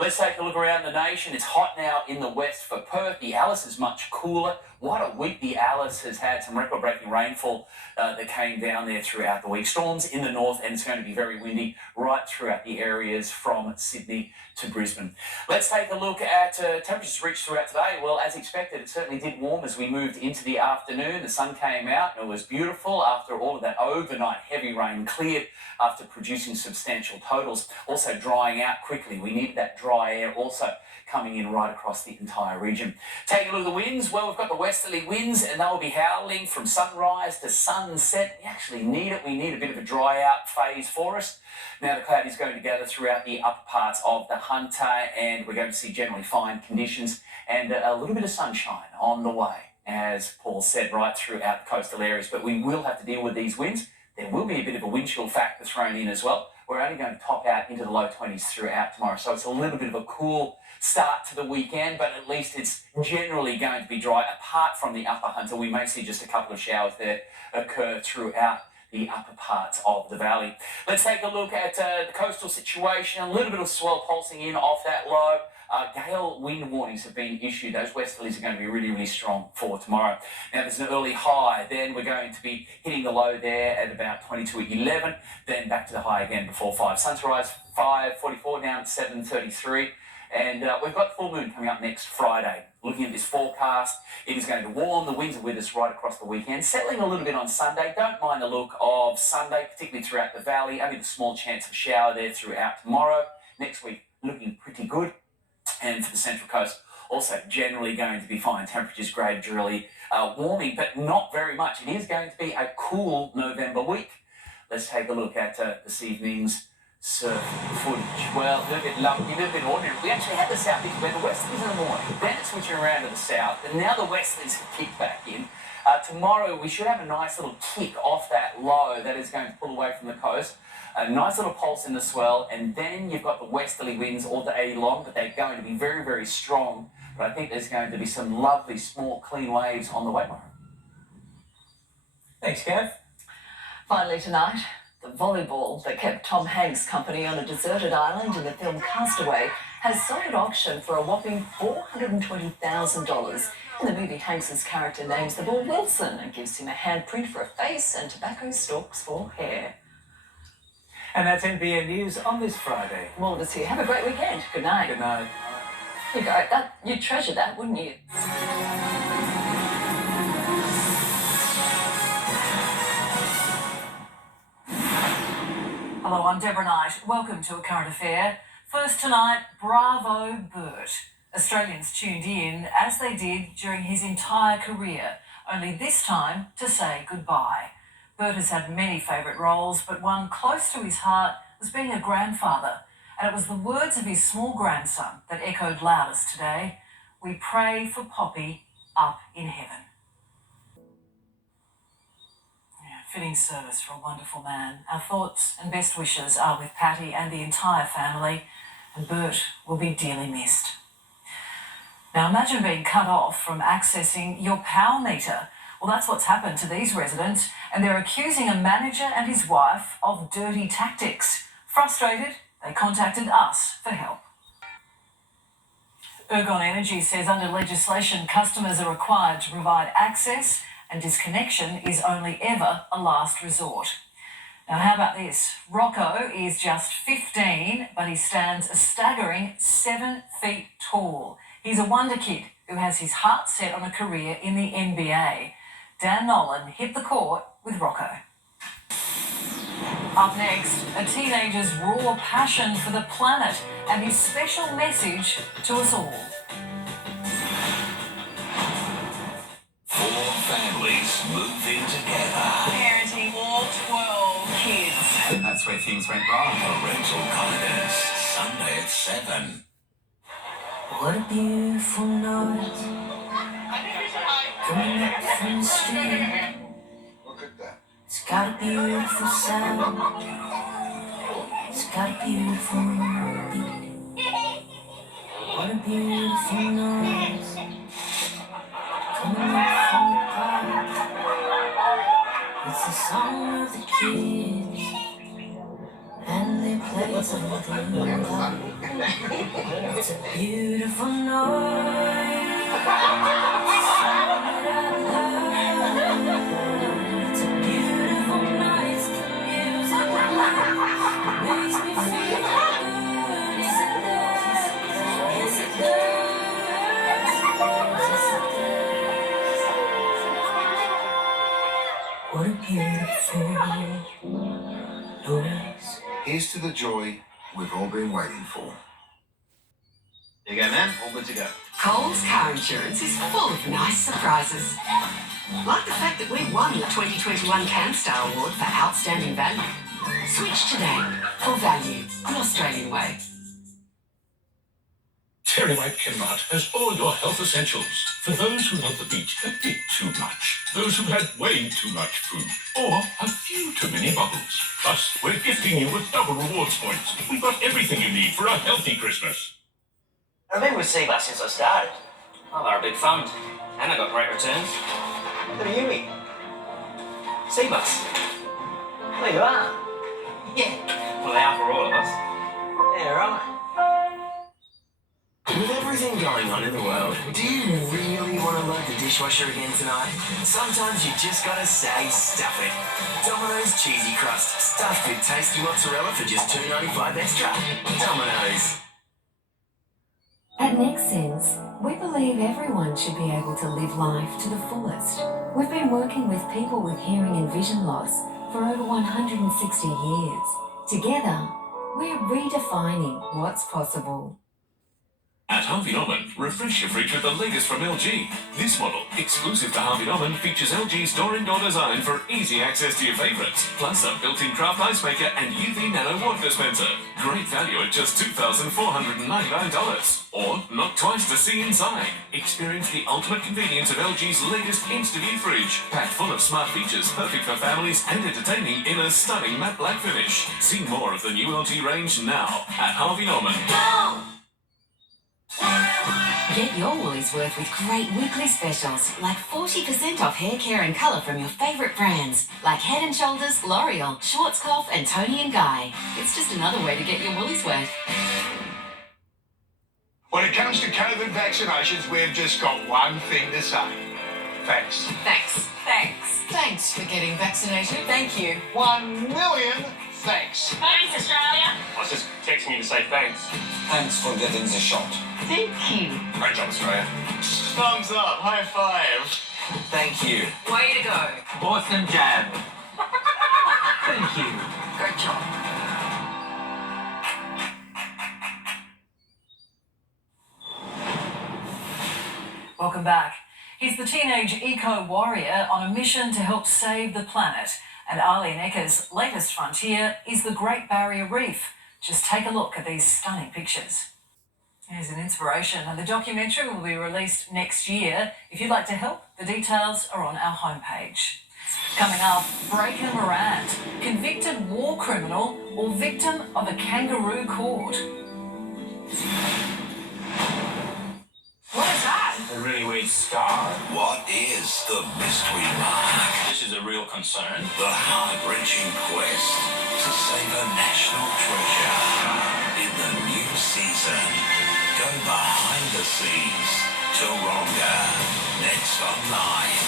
Let's take a look around the nation. It's hot now in the west for Perth. The Alice is much cooler. What a week the Alice has had. Some record-breaking rainfall that came down there throughout the week. Storms in the north, and it's going to be very windy right throughout the areas from Sydney to Brisbane. Let's take a look at temperatures reached throughout today. Well, as expected, it certainly did warm as we moved into the afternoon. The sun came out and it was beautiful after all of that overnight heavy rain cleared after producing substantial totals. Also drying out quickly. We needed that dry air also coming in right across the entire region. Taking a look at the winds, well, we've got the westerly winds and they'll be howling from sunrise to sunset. We actually need it. We need a bit of a dry out phase for us. Now, the cloud is going to gather throughout the upper parts of the Hunter, and we're going to see generally fine conditions and a little bit of sunshine on the way, as Paul said, right throughout the coastal areas. But we will have to deal with these winds. There will be a bit of a wind chill factor thrown in as well. We're only going to top out into the low 20s throughout tomorrow, so it's a little bit of a cool start to the weekend, but at least it's generally going to be dry. Apart from the upper Hunter, we may see just a couple of showers there occur throughout the upper parts of the valley. Let's take a look at the coastal situation. A little bit of swell pulsing in off that low. Gale wind warnings have been issued. Those westerlies are going to be really, really strong for tomorrow. Now, there's an early high. Then we're going to be hitting the low there at about 22:11. Then back to the high again before 5. Sunrise 5:44 down at 7:33. And we've got full moon coming up next Friday. Looking at this forecast, it is going to warm. The winds are with us right across the weekend. Settling a little bit on Sunday. Don't mind the look of Sunday, particularly throughout the valley. Only the small chance of a shower there throughout tomorrow. Next week, looking pretty good. And for the Central Coast, also generally going to be fine. Temperatures gradually warming, but not very much. It is going to be a cool November week. Let's take a look at this evening's surf footage. Well, a little bit lumpy, a little bit ordinary. We actually had the southeast where the westerlies in the morning. Then it's switching around to the south, and now the westerlies have kicked back in. Tomorrow we should have a nice little kick off that low that is going to pull away from the coast. A nice little pulse in the swell, and then you've got the westerly winds all day long, but they're going to be very, very strong. But I think there's going to be some lovely, small, clean waves on the way tomorrow. Thanks, Gav. Finally tonight, the volleyball that kept Tom Hanks company on a deserted island in the film Castaway has sold at auction for a whopping $420,000. In the movie, Hanks's character names the ball Wilson and gives him a handprint for a face and tobacco stalks for hair. And that's NBN News on this Friday. More of us here. Have a great weekend. Good night. Good night. You go, you'd treasure that, wouldn't you? Hello, I'm Deborah Knight. Welcome to A Current Affair. First tonight, bravo Bert. Australians tuned in, as they did during his entire career, only this time to say goodbye. Bert has had many favourite roles, but one close to his heart was being a grandfather. And it was the words of his small grandson that echoed loudest today. We pray for Poppy up in heaven. Fitting service for a wonderful man. Our thoughts and best wishes are with Patty and the entire family, and Bert will be dearly missed. Now imagine being cut off from accessing your power meter. Well, that's what's happened to these residents, and they're accusing a manager and his wife of dirty tactics. Frustrated, they contacted us for help. Ergon Energy says under legislation, customers are required to provide access, and disconnection is only ever a last resort. Now, how about this? Rocco is just 15, but he stands a staggering 7 feet tall. He's a wonder kid who has his heart set on a career in the NBA. Dan Nolan hit the court with Rocco. Up next, a teenager's raw passion for the planet and his special message to us all. 4 families move in together. Parenting all 12 kids. And that's where things went wrong. Parental kindness, Sunday at 7. What a beautiful night. Coming up from the street. Look at that. It's got a beautiful sound. It's got a beautiful beat. What a beautiful noise. Coming up from the park. It's the song of the kids. And they play something loud. It's a beautiful noise. It's a beautiful noise. The music makes me feel good. Yes, it does. Yes, it does. Yes, it does. What a beautiful noise. Here's to the joy we've all been waiting for. There you go, man. All good to go. Coles Car Insurance is full of nice surprises. Like the fact that we won the 2021 CanStar Award for Outstanding Value. Switch today for value the Australian way. Terry White Kinmart has all your health essentials. For those who love the beach a bit too much, those who had way too much food, or a few too many bubbles. Plus, we're gifting you with double rewards points. We've got everything you need for a healthy Christmas. I've been with Seabus since I started. Oh, they're a big fund, and I got great returns. Look at you, Seabus. There you are. Yeah. Well, they are for all of us. Yeah, right. With everything going on in the world, do you really want to load the dishwasher again tonight? Sometimes you just gotta say, stuff it. Domino's Cheesy Crust, stuffed with tasty mozzarella for just $2.95 extra. Domino's. At Nexsense, we believe everyone should be able to live life to the fullest. We've been working with people with hearing and vision loss for over 160 years. Together, we're redefining what's possible. At Harvey Norman, refresh your fridge with the latest from LG. This model, exclusive to Harvey Norman, features LG's door-in-door design for easy access to your favourites, plus a built-in craft ice maker and UV nano water dispenser. Great value at just $2,499. Or knock twice to see inside. Experience the ultimate convenience of LG's latest Insta-View fridge, packed full of smart features perfect for families and entertaining in a stunning matte black finish. See more of the new LG range now at Harvey Norman. Get your Woolies worth with great weekly specials, like 40% off hair care and colour from your favourite brands, like Head & Shoulders, L'Oreal, Schwarzkopf and Toni & Guy. It's just another way to get your Woolies worth. When it comes to COVID vaccinations, we've just got one thing to say. Thanks. Thanks. Thanks. Thanks for getting vaccinated. Thank you. 1 million Thanks. Thanks, Australia. I was just texting you to say thanks. Thanks for getting the shot. Thank you. Great job, Australia. Thumbs up. High five. Thank you. Way to go. Awesome jab. Thank you. Great job. Welcome back. He's the teenage eco-warrior on a mission to help save the planet. And Arlene Ecker's latest frontier is the Great Barrier Reef. Just take a look at these stunning pictures. Here's an inspiration, and the documentary will be released next year. If you'd like to help, the details are on our homepage. Coming up, Breaker Morant, convicted war criminal or victim of a kangaroo court. What is that? A really weird star. What is the mystery mark? This is a real concern. The heart-wrenching quest to save a national treasure. In the new season, go behind the scenes. Taronga, next online.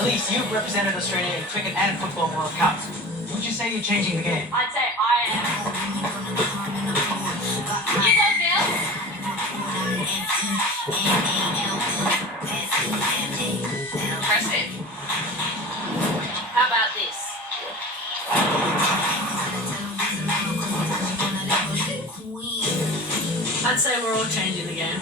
Elise, you've represented Australia in cricket and football World Cups. Would you say you're changing the game? I'd say I am. You go, Bill. Impressive. How about this? I'd say we're all changing the game.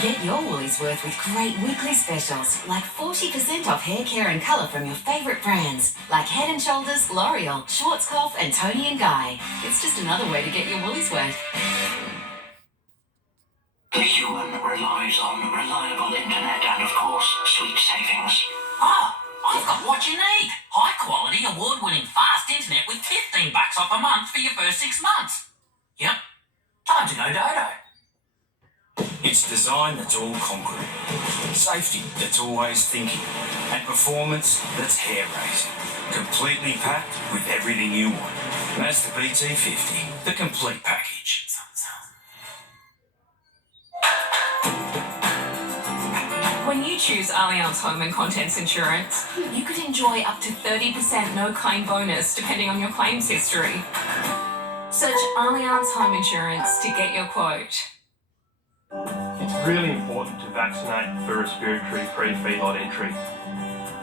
Get your woolies worth with great weekly specials, like 40% off hair care and colour from your favourite brands, like Head & Shoulders, L'Oreal, Schwarzkopf and Toni & Guy. It's just another way to get your woolies worth. The human relies on reliable internet and, of course, sweet savings. Oh, I've got what you need. High quality, award-winning fast internet with $15 off a month for your first 6 months. Yep, time to go dodo. It's design that's all concrete, safety that's always thinking, and performance that's hair-raising. Completely packed with everything you want. And that's the BT50, the complete package. When you choose Allianz Home and Contents Insurance, you could enjoy up to 30% no-claim bonus depending on your claims history. Search Allianz Home Insurance to get your quote. It's really important to vaccinate for respiratory pre-feedlot entry.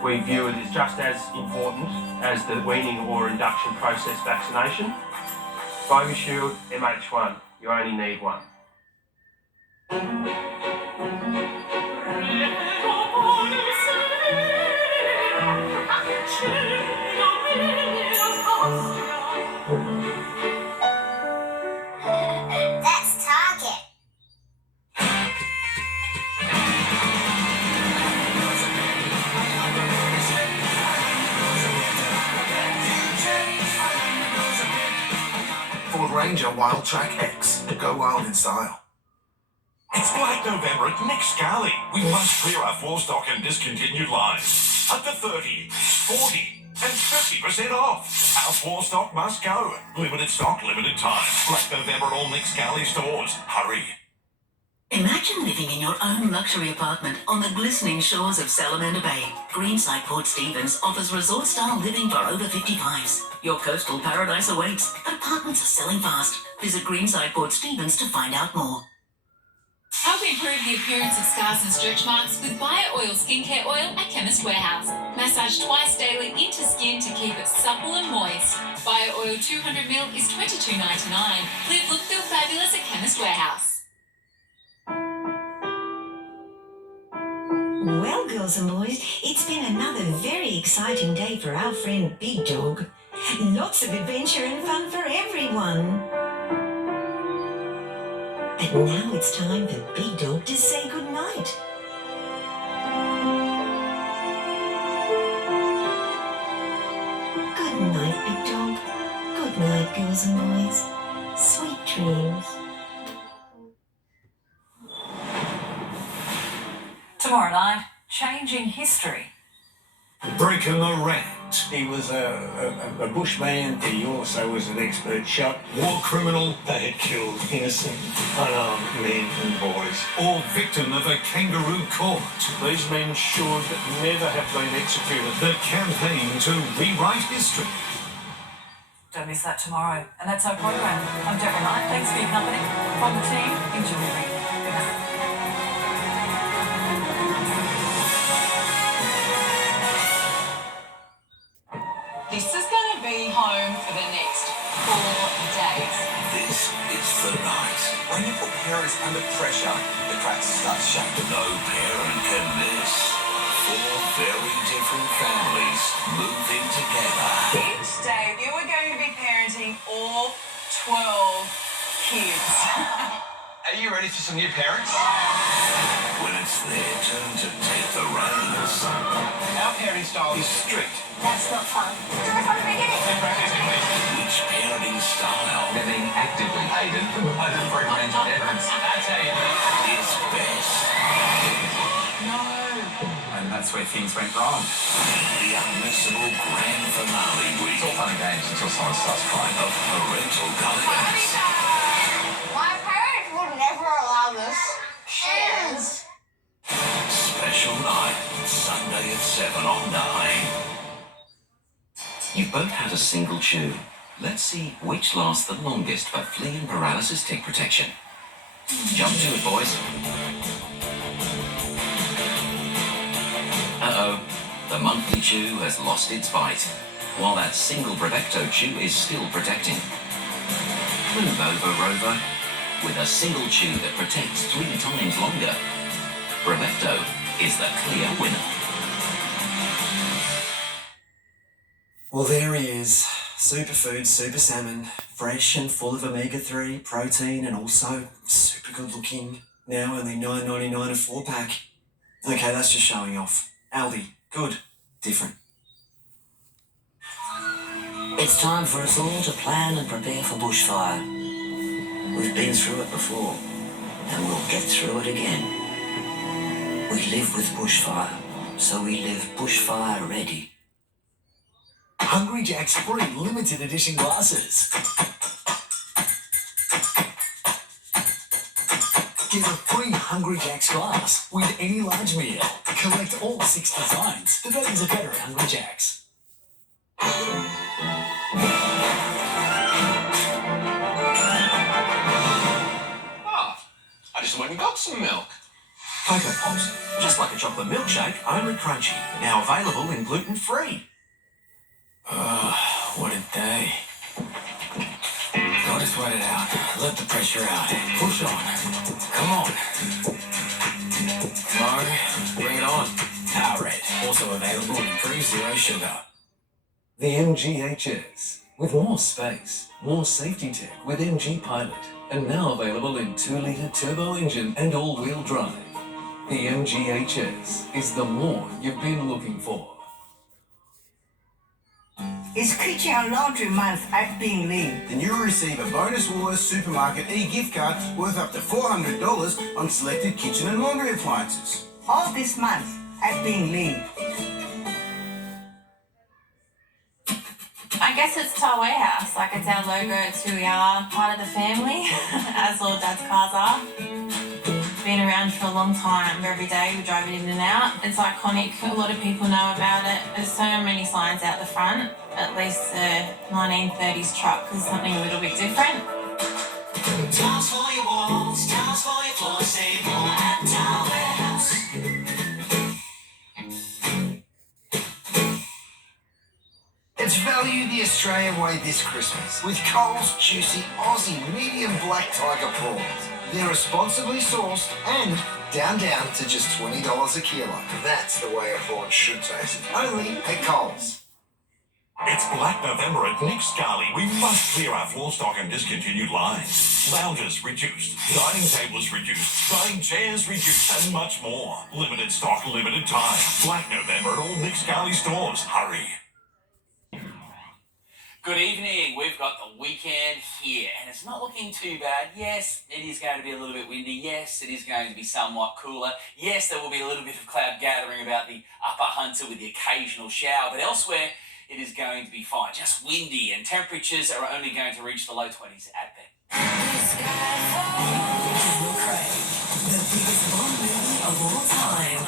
We view it as just as important as the weaning or induction process vaccination. Shield, MH1, you only need one. That's Target. Ford Ranger Wild Track X. Go wild in style. It's Black November at Nick Scali. We must clear our floor stock and discontinued lines. Up to 30, 40, and 50% off. Our floor stock must go. Limited stock, limited time. Black November at all Nick Scali stores. Hurry. Imagine living in your own luxury apartment on the glistening shores of Salamander Bay. Greenside Port Stephens offers resort-style living for over 55s. Your coastal paradise awaits, but apartments are selling fast. Visit Greenside Port Stephens to find out more. Help improve the appearance of scars and stretch marks with Bio Oil Skincare Oil at Chemist Warehouse. Massage twice daily into skin to keep it supple and moist. Bio Oil 200ml is $22.99. Live, look, feel fabulous at Chemist Warehouse. Well, girls and boys, it's been another very exciting day for our friend Big Dog. Lots of adventure and fun for everyone. But now it's time for Big Dog to say goodnight. Good night, Big Dog. Good night, girls and boys. Sweet dreams. Tomorrow night, changing history. Breaker Morant. He was a bushman. He also was an expert shot. War criminal, they had killed innocent, unarmed men and boys. Or victim of a kangaroo court. These men should never have been executed. The campaign to rewrite history. Don't miss that tomorrow. And that's our program. I'm Deborah Knight. Thanks for your company. From the team, enjoy your week. This is going to be home for the next 4 days. This is the night. When you put parents under pressure, the cracks start showing. No parent can miss. 4 very different families moving together. Each day, you are going to be parenting all 12 kids. Are you ready for some new parents? When it's their turn to take the reins. Our parenting style is strict. That's not fun. Do it from the beginning. Which parenting style They're being actively aided by the free range of evidence. I tell you, is best? no. And that's where things went wrong. The unmissable grand finale week It's all fun and games until someone starts crying. of parental guidance. My parents would never allow this. Cheers. Special night, Sunday at 7 on 9. You've both had a single chew. Let's see which lasts the longest for flea and paralysis tick protection. Jump to it, boys. Uh-oh. The monthly chew has lost its bite, while that single Brevecto chew is still protecting. Move over, Rover. With a single chew that protects 3 times longer, Brevecto is the clear winner. Well, there he is. Superfood, super salmon, fresh and full of omega-3, protein, and also super good looking. Now only $9.99 a 4-pack. Okay, that's just showing off. Aldi, good, different. It's time for us all to plan and prepare for bushfire. We've been through it before, and we'll get through it again. We live with bushfire, so we live bushfire ready. Hungry Jack's free limited edition glasses. Get a free Hungry Jack's glass with any large meal. Collect all 6 designs. The values are better at Hungry Jack's. I just went and got some milk. Cocoa Pops, just like a chocolate milkshake, only crunchy. Now available in gluten-free. What a day. I'll just wait it out. Let the pressure out. Push on. Come on. Mo, bring it on. Powerade, also available in improved zero sugar. The MGHS, with more space, more safety tech with MG Pilot, and now available in 2-litre turbo engine and all-wheel drive. The MGHS is the more you've been looking for. It's Kitchen Laundry Month at Bingley. Then you'll receive a bonus Woolworths Supermarket e-gift card worth up to $400 on selected kitchen and laundry appliances. All this month at Bingley. I guess it's to our warehouse, like it's our logo, it's who we are, part of the family, as all Dad's cars are. Been around for a long time. Every day we drive it in and out. It's iconic. A lot of people know about it. There's so many signs out the front. At least the 1930s truck is something a little bit different. Tiles for your walls, tiles for your floor, save more at Tile Warehouse. It's value the Australian way this Christmas with Coles juicy Aussie medium black tiger prawns. They're responsibly sourced and down to just $20 a kilo. That's the way a prawn should taste. Only at Coles. It's Black November at Nick Scali. We must clear our floor stock and discontinued lines. Lounges reduced, dining tables reduced, dining chairs reduced, and much more. Limited stock, limited time. Black November at all Nick Scali stores. Hurry. Good evening. We've got the weekend here, and it's not looking too bad. Yes, it is going to be a little bit windy. Yes, it is going to be somewhat cooler. Yes, there will be a little bit of cloud gathering about the upper Hunter with the occasional shower, but elsewhere, it is going to be fine. Just windy, and temperatures are only going to reach the low 20s at best. The biggest Bond movie of all time.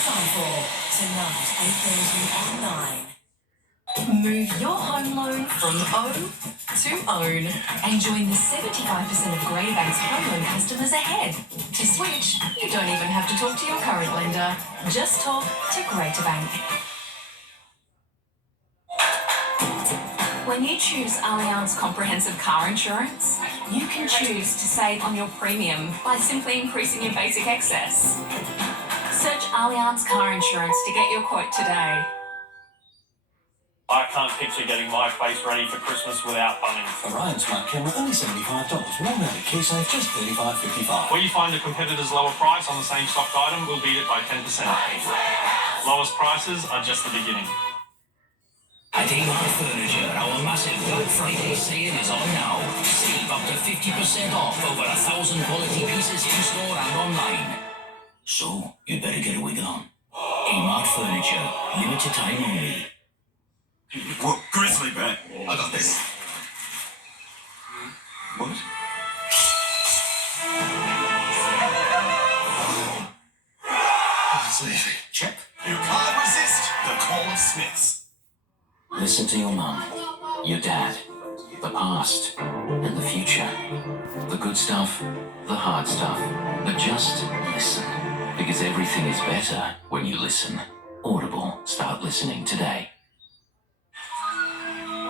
Skyfall, tonight, 8:30 on 9. Move your home loan from O to OWN and join the 75% of Greater Bank's home loan customers ahead. To switch, you don't even have to talk to your current lender. Just talk to Greater Bank. When you choose Allianz Comprehensive Car Insurance, you can choose to save on your premium by simply increasing your basic excess. Search Allianz Car Insurance to get your quote today. I can't picture getting my place ready for Christmas without Bunnings. Orion Smart Camera, only $75. One-mounted key safe, just $35.55. Where you find a competitor's lower price on the same stocked item, we'll beat it by 10%. Lowest prices are just the beginning. At Emart Furniture, our massive Black Friday sale is on now. Save up to 50% off over 1,000 quality pieces in-store and online. So, you'd better get a wiggle on. Emart Furniture, limited time only. What? Grizzly bear. I got this. What? It's easy. Chip. You can't resist the Corn Smiths. Listen to your mum, your dad, the past, and the future. The good stuff, the hard stuff. But just listen, because everything is better when you listen. Audible. Start listening today.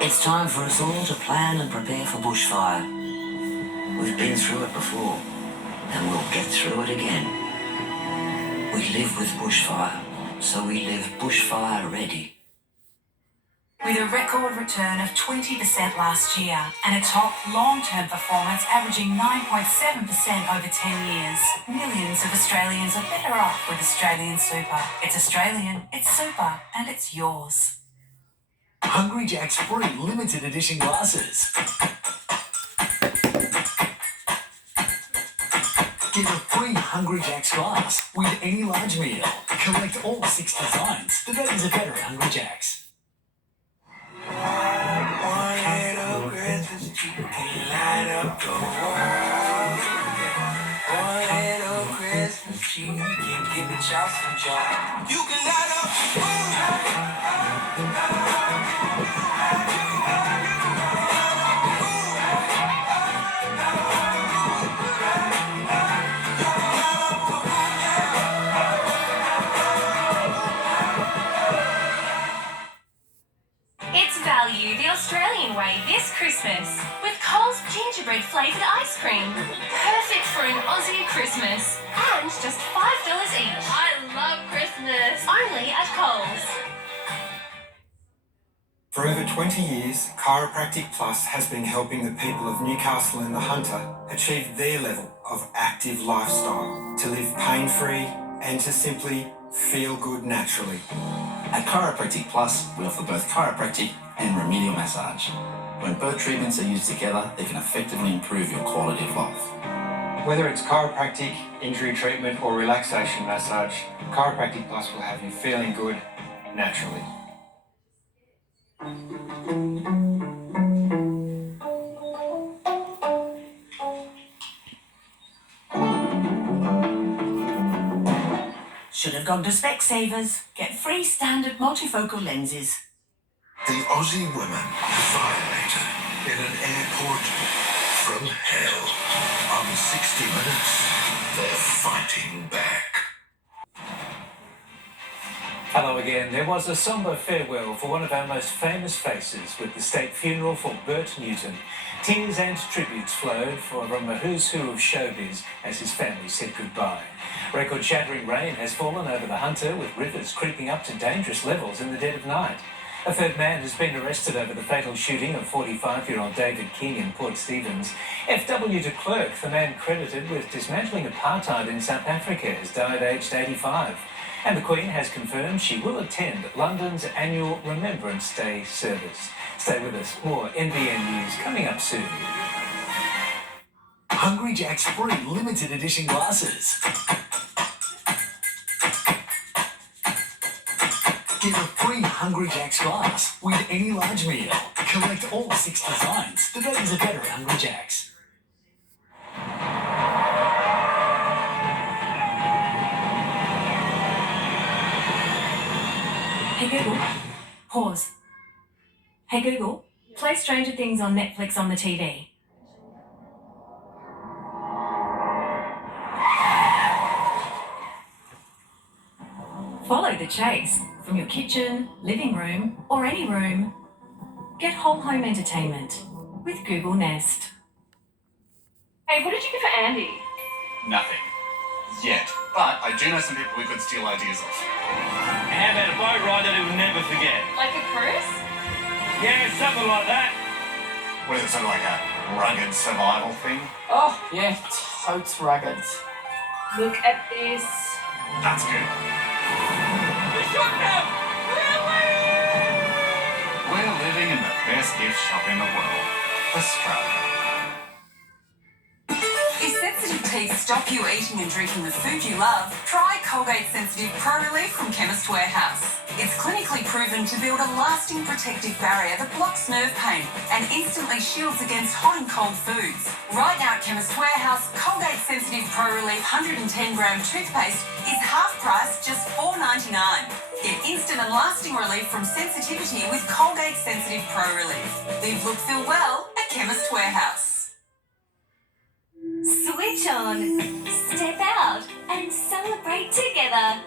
It's time for us all to plan and prepare for bushfire. We've been through it before, and we'll get through it again. We live with bushfire, so we live bushfire ready. With a record return of 20% last year and a top long-term performance averaging 9.7% over 10 years, millions of Australians are better off with Australian Super. It's Australian, it's super, and it's yours. Hungry Jack's free limited edition glasses. Get a free Hungry Jack's glass with any large meal. Collect all 6 designs. The betters are better at Hungry Jack's. One little Christmas tree can light up the world. One little Christmas tree can give it y'all some joy. You can light up the world. It's value the Australian way this Christmas with Coles gingerbread flavoured ice cream. Perfect for an Aussie Christmas. And just $5 each. I love Christmas. Only at Coles. For over 20 years, Chiropractic Plus has been helping the people of Newcastle and the Hunter achieve their level of active lifestyle, to live pain-free and to simply feel good naturally. At Chiropractic Plus, we offer both chiropractic and remedial massage. When both treatments are used together, they can effectively improve your quality of life. Whether it's chiropractic, injury treatment or relaxation massage, Chiropractic Plus will have you feeling good naturally. Should have gone to Specsavers. Get free standard multifocal lenses. The Aussie women violator in an airport from hell. On 60 Minutes, they're fighting back. Hello again. There was a sombre farewell for one of our most famous faces with the state funeral for Bert Newton. Tears and tributes flowed from a who's who of showbiz as his family said goodbye. Record-shattering rain has fallen over the Hunter, with rivers creeping up to dangerous levels in the dead of night. A third man has been arrested over the fatal shooting of 45-year-old David King in Port Stephens. F.W. de Klerk, the man credited with dismantling apartheid in South Africa, has died aged 85. And the Queen has confirmed she will attend London's annual Remembrance Day service. Stay with us. More NBN news coming up soon. Hungry Jack's free limited edition glasses. Get a free Hungry Jack's glass with any large meal. Collect all 6 designs. The values are better at Hungry Jack's. Hey Google, pause. Hey Google, play Stranger Things on Netflix on the TV. Follow the chase from your kitchen, living room, or any room. Get whole home entertainment with Google Nest. Hey, what did you get for Andy? Nothing. Yet. But I do know some people we could steal ideas off. How about a boat ride that he'll never forget? Like a cruise? Yeah, something like that. What is it, sort of like a rugged survival thing? Oh, yeah, totes rugged. Look at this. That's good. You shouldn't have! We're living in the best gift shop in the world. Australia. If sensitive teeth stop you eating and drinking the food you love, try Colgate Sensitive Pro Relief from Chemist Warehouse. It's clinically proven to build a lasting protective barrier that blocks nerve pain and instantly shields against hot and cold foods. Right now at Chemist Warehouse, Colgate Sensitive Pro Relief 110-gram toothpaste is half price, just $4.99. Get instant and lasting relief from sensitivity with Colgate Sensitive Pro Relief. Live, look, feel well at Chemist Warehouse. Switch on, step out, and celebrate together.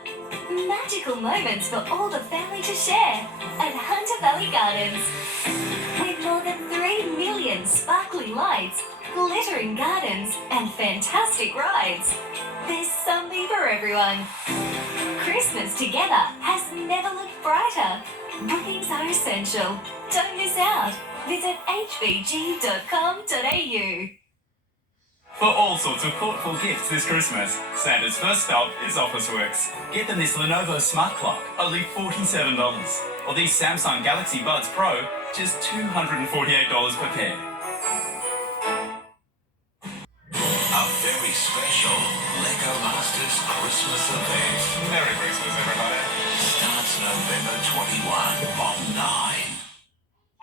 Magical moments for all the family to share at Hunter Valley Gardens. With more than 3 million sparkly lights, glittering gardens, and fantastic rides, there's something for everyone. Christmas together has never looked brighter. Bookings are essential. Don't miss out. Visit hvg.com.au. For all sorts of thoughtful gifts this Christmas, Santa's first stop is Officeworks. Get them this Lenovo Smart Clock, only $47. Or these Samsung Galaxy Buds Pro, just $248 per pair. A very special Lego Masters Christmas event. Merry Christmas, everybody. Starts November 21 on 9.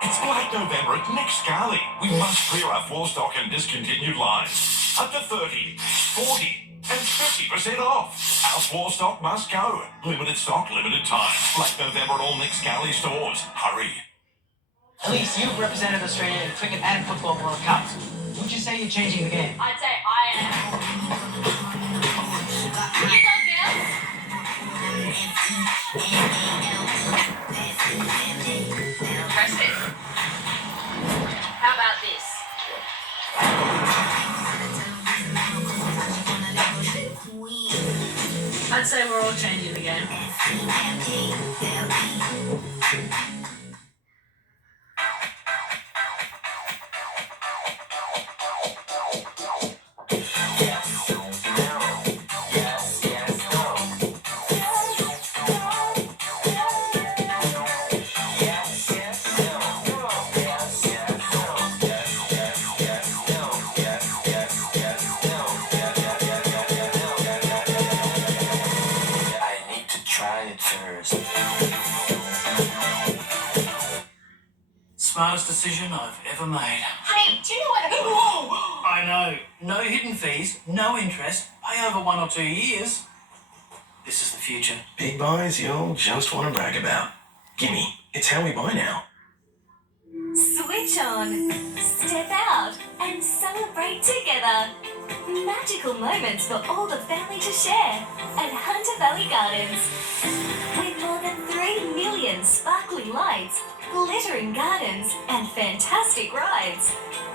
It's Black November at Nick Scali. We must clear our floor stock and discontinued lines. Up to 30, 40, and 50% off. Our floor stock must go. Limited stock, limited time. Black November at all Nick Scali stores. Hurry. Elise, you've represented Australia in cricket and football World Cups. Would you say you're changing the game? I'd say I am. You go, girls. Impressive. How about this? I'd say we're all changing the game. Smartest decision I've ever made. Hey, do you know what? Whoa! I know. No hidden fees, no interest, pay over 1 or 2 years. This is the future. Big buys you'll just want to brag about. Gimme, it's how we buy now. Switch on, step out, and celebrate together. Magical moments for all the family to share at Hunter Valley Gardens. With more than 3 million sparkly lights, glittering gardens, and fantastic rides,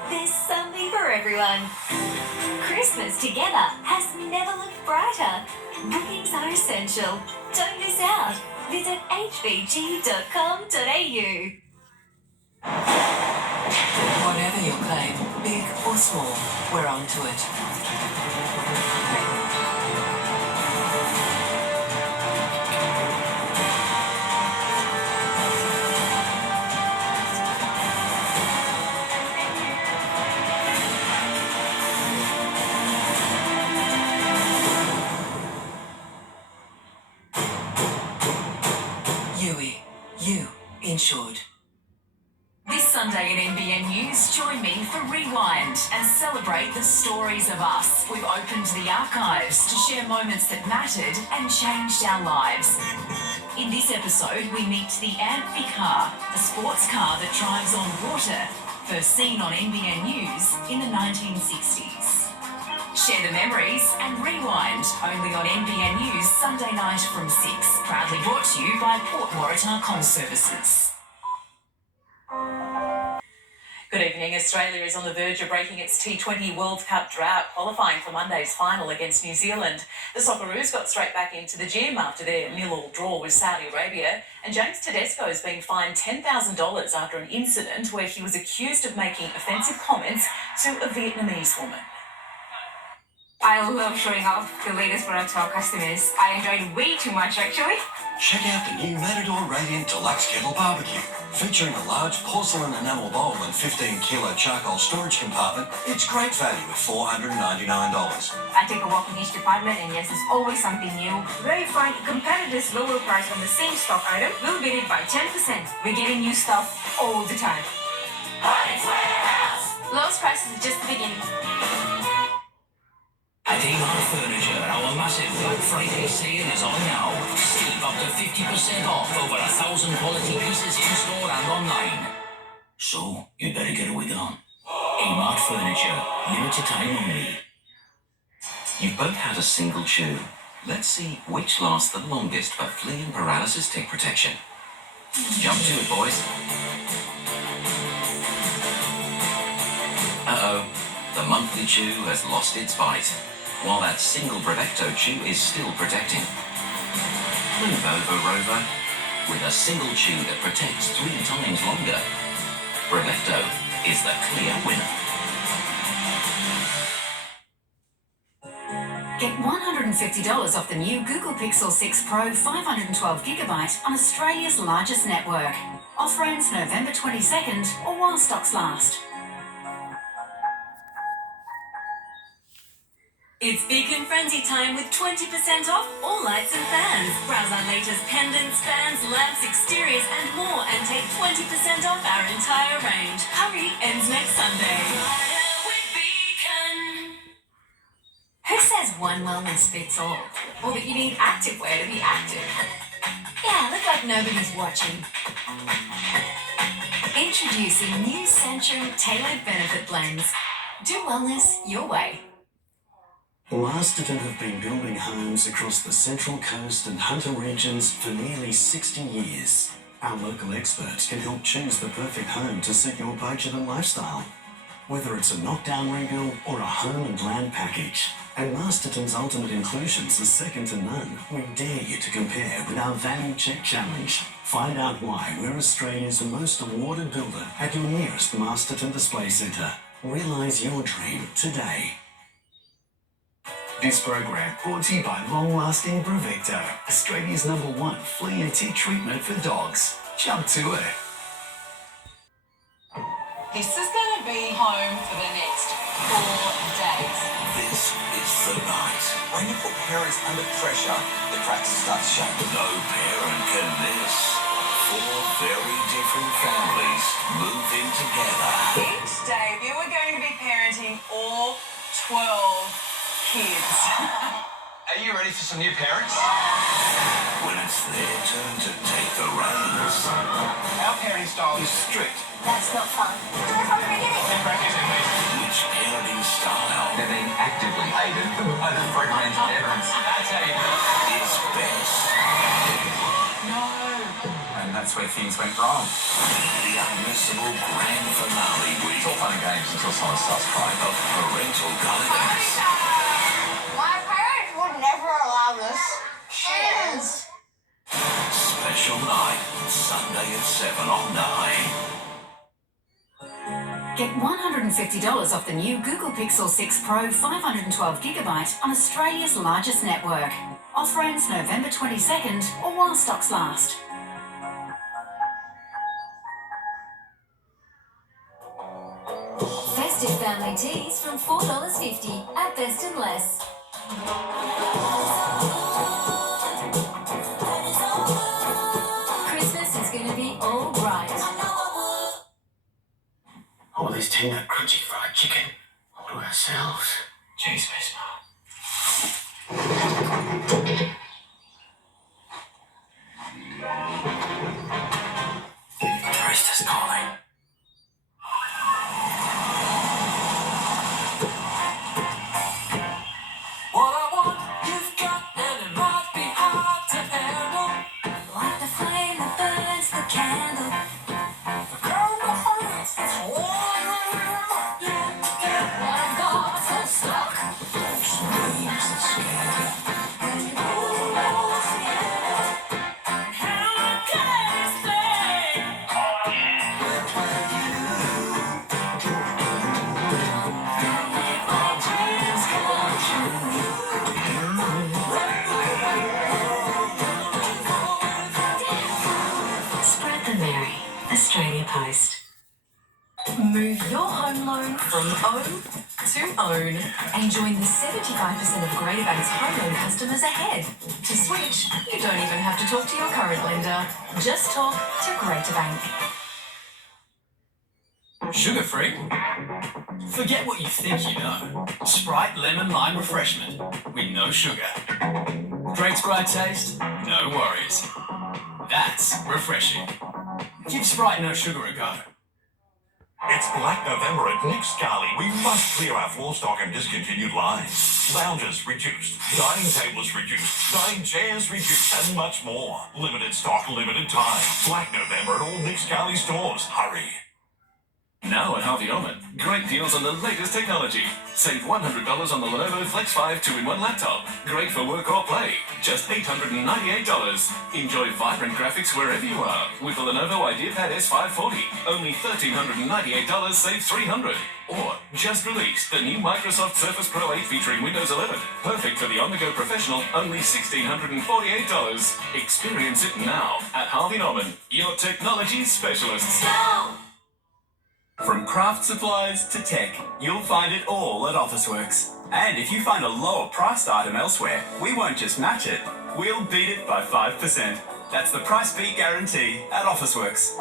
there's something for everyone. Christmas together has never looked brighter. Bookings are essential. Don't miss out. Visit hvg.com.au. Whatever your claim, big or small, we're on to it. You rewind and celebrate the stories of us. We've opened the archives to share moments that mattered and changed our lives. In this episode, we meet the Amphi car, a sports car that drives on water, first seen on NBN News in the 1960s. Share the memories and rewind, only on NBN News Sunday night from 6. Proudly brought to you by Port Waratah Comm Services. Good evening. Australia is on the verge of breaking its T20 World Cup drought, qualifying for Monday's final against New Zealand. The Socceroos got straight back into the gym after their 0-0 draw with Saudi Arabia, and James Tedesco is being fined $10,000 after an incident where he was accused of making offensive comments to a Vietnamese woman. I love showing off the latest product to our customers. I enjoyed it way too much, actually. Check out the new Matador Radiant Deluxe Kettle Barbecue. Featuring a large porcelain enamel bowl and 15-kilo charcoal storage compartment, it's great value at $499. I take a walk in each department, and yes, there's always something new. Where you find competitors' lower price on the same stock item, we'll beat it by 10%. We're getting new stuff all the time. Lowest prices is just the beginning. At Amart Furniture, our massive Black Friday sale is on now. Save up to 50% off over 1,000 quality pieces in-store and online. So, you better get a wig on. Amart Furniture, limited time only. You've both had a single chew. Let's see which lasts the longest for flea and paralysis tick protection. Jump to it, boys. Uh-oh, the monthly chew has lost its bite, while that single Brevecto chew is still protecting. Move over, Rover. With a single chew that protects 3 times longer, Brevecto is the clear winner. Get $150 off the new Google Pixel 6 Pro 512GB on Australia's largest network. Offer ends November 22nd or while stocks last. It's Big and Frenzy time with 20% off all lights and fans. Browse our latest pendants, fans, lamps, exteriors and more and take 20% off our entire range. Hurry, ends next Sunday. Who says one wellness fits all? Or that you need activewear to be active. Yeah, look like nobody's watching. Introducing new Centrum tailored benefit blends. Do wellness your way. Masterton have been building homes across the Central Coast and Hunter regions for nearly 60 years. Our local experts can help choose the perfect home to suit your budget and lifestyle. Whether it's a knockdown rebuild or a home and land package. And Masterton's ultimate inclusions are second to none. We dare you to compare with our Value Check Challenge. Find out why we're Australia's most awarded builder at your nearest Masterton Display Centre. Realise your dream today. This program brought to you by long-lasting Brevecto, Australia's #1 flea and tick treatment for dogs. Jump to it. This is going to be home for the next 4 days. This is the night. When you put parents under pressure, the cracks start to show. No parent can miss. 4 very different families move in together. Each debut, we're going to be parenting all 12 kids. Are you ready for some new parents? When it's their turn to take the reins. Our parenting style is strict. That's not fun. Do it from the beginning. Which parenting style? They're being actively aided by the fragmented evidence. That's how you do it. Is best. No. And that's where things went wrong. The unmissable grand finale week. It's all fun and games until someone starts crying. Of parental guidance. My parents would never allow this. Cheers. Special night, Sunday at 7 on 9. Get $150 off the new Google Pixel 6 Pro 512GB on Australia's largest network. Offer ends November 22nd or while stocks last. Festive family teas from $4.50 at Best and Less. Christmas is going to be all right. Oh, these 10-nut crunchy fried chicken all to ourselves. Jeez, where's Mum? The rooster's calling. What I want, you've got, and it might be hard to handle. Like the flame that burns the candle. The girl behind us is warm. What I've got so stuck. Those names that scare you. Spread the merry. Australia Post. Move your home loan from own to own and join the 75% of Greater Bank's home loan customers ahead. To switch, you don't even have to talk to your current lender. Just talk to Greater Bank. Sugar free? Forget what you think you know. Sprite Lemon Lime Refreshment with no sugar. Great Sprite taste? No worries. That's refreshing. Give Sprite No Sugar a go. It's Black November at Nick Scali. We must clear our floor stock and discontinued lines. Lounges reduced, dining tables reduced, dining chairs reduced, and much more. Limited stock, limited time. Black November at all Nick Scali stores. Hurry. Now at Harvey Norman, great deals on the latest technology. Save $100 on the Lenovo Flex 5 2-in-1 laptop. Great for work or play. Just $898. Enjoy vibrant graphics wherever you are. With the Lenovo IdeaPad S540, only $1,398, save $300. Or, just released, the new Microsoft Surface Pro 8 featuring Windows 11. Perfect for the on-the-go professional, only $1,648. Experience it now at Harvey Norman, your technology specialists. From craft supplies to tech, you'll find it all at Officeworks. And if you find a lower priced item elsewhere, we won't just match it, we'll beat it by 5%. That's the price beat guarantee at Officeworks.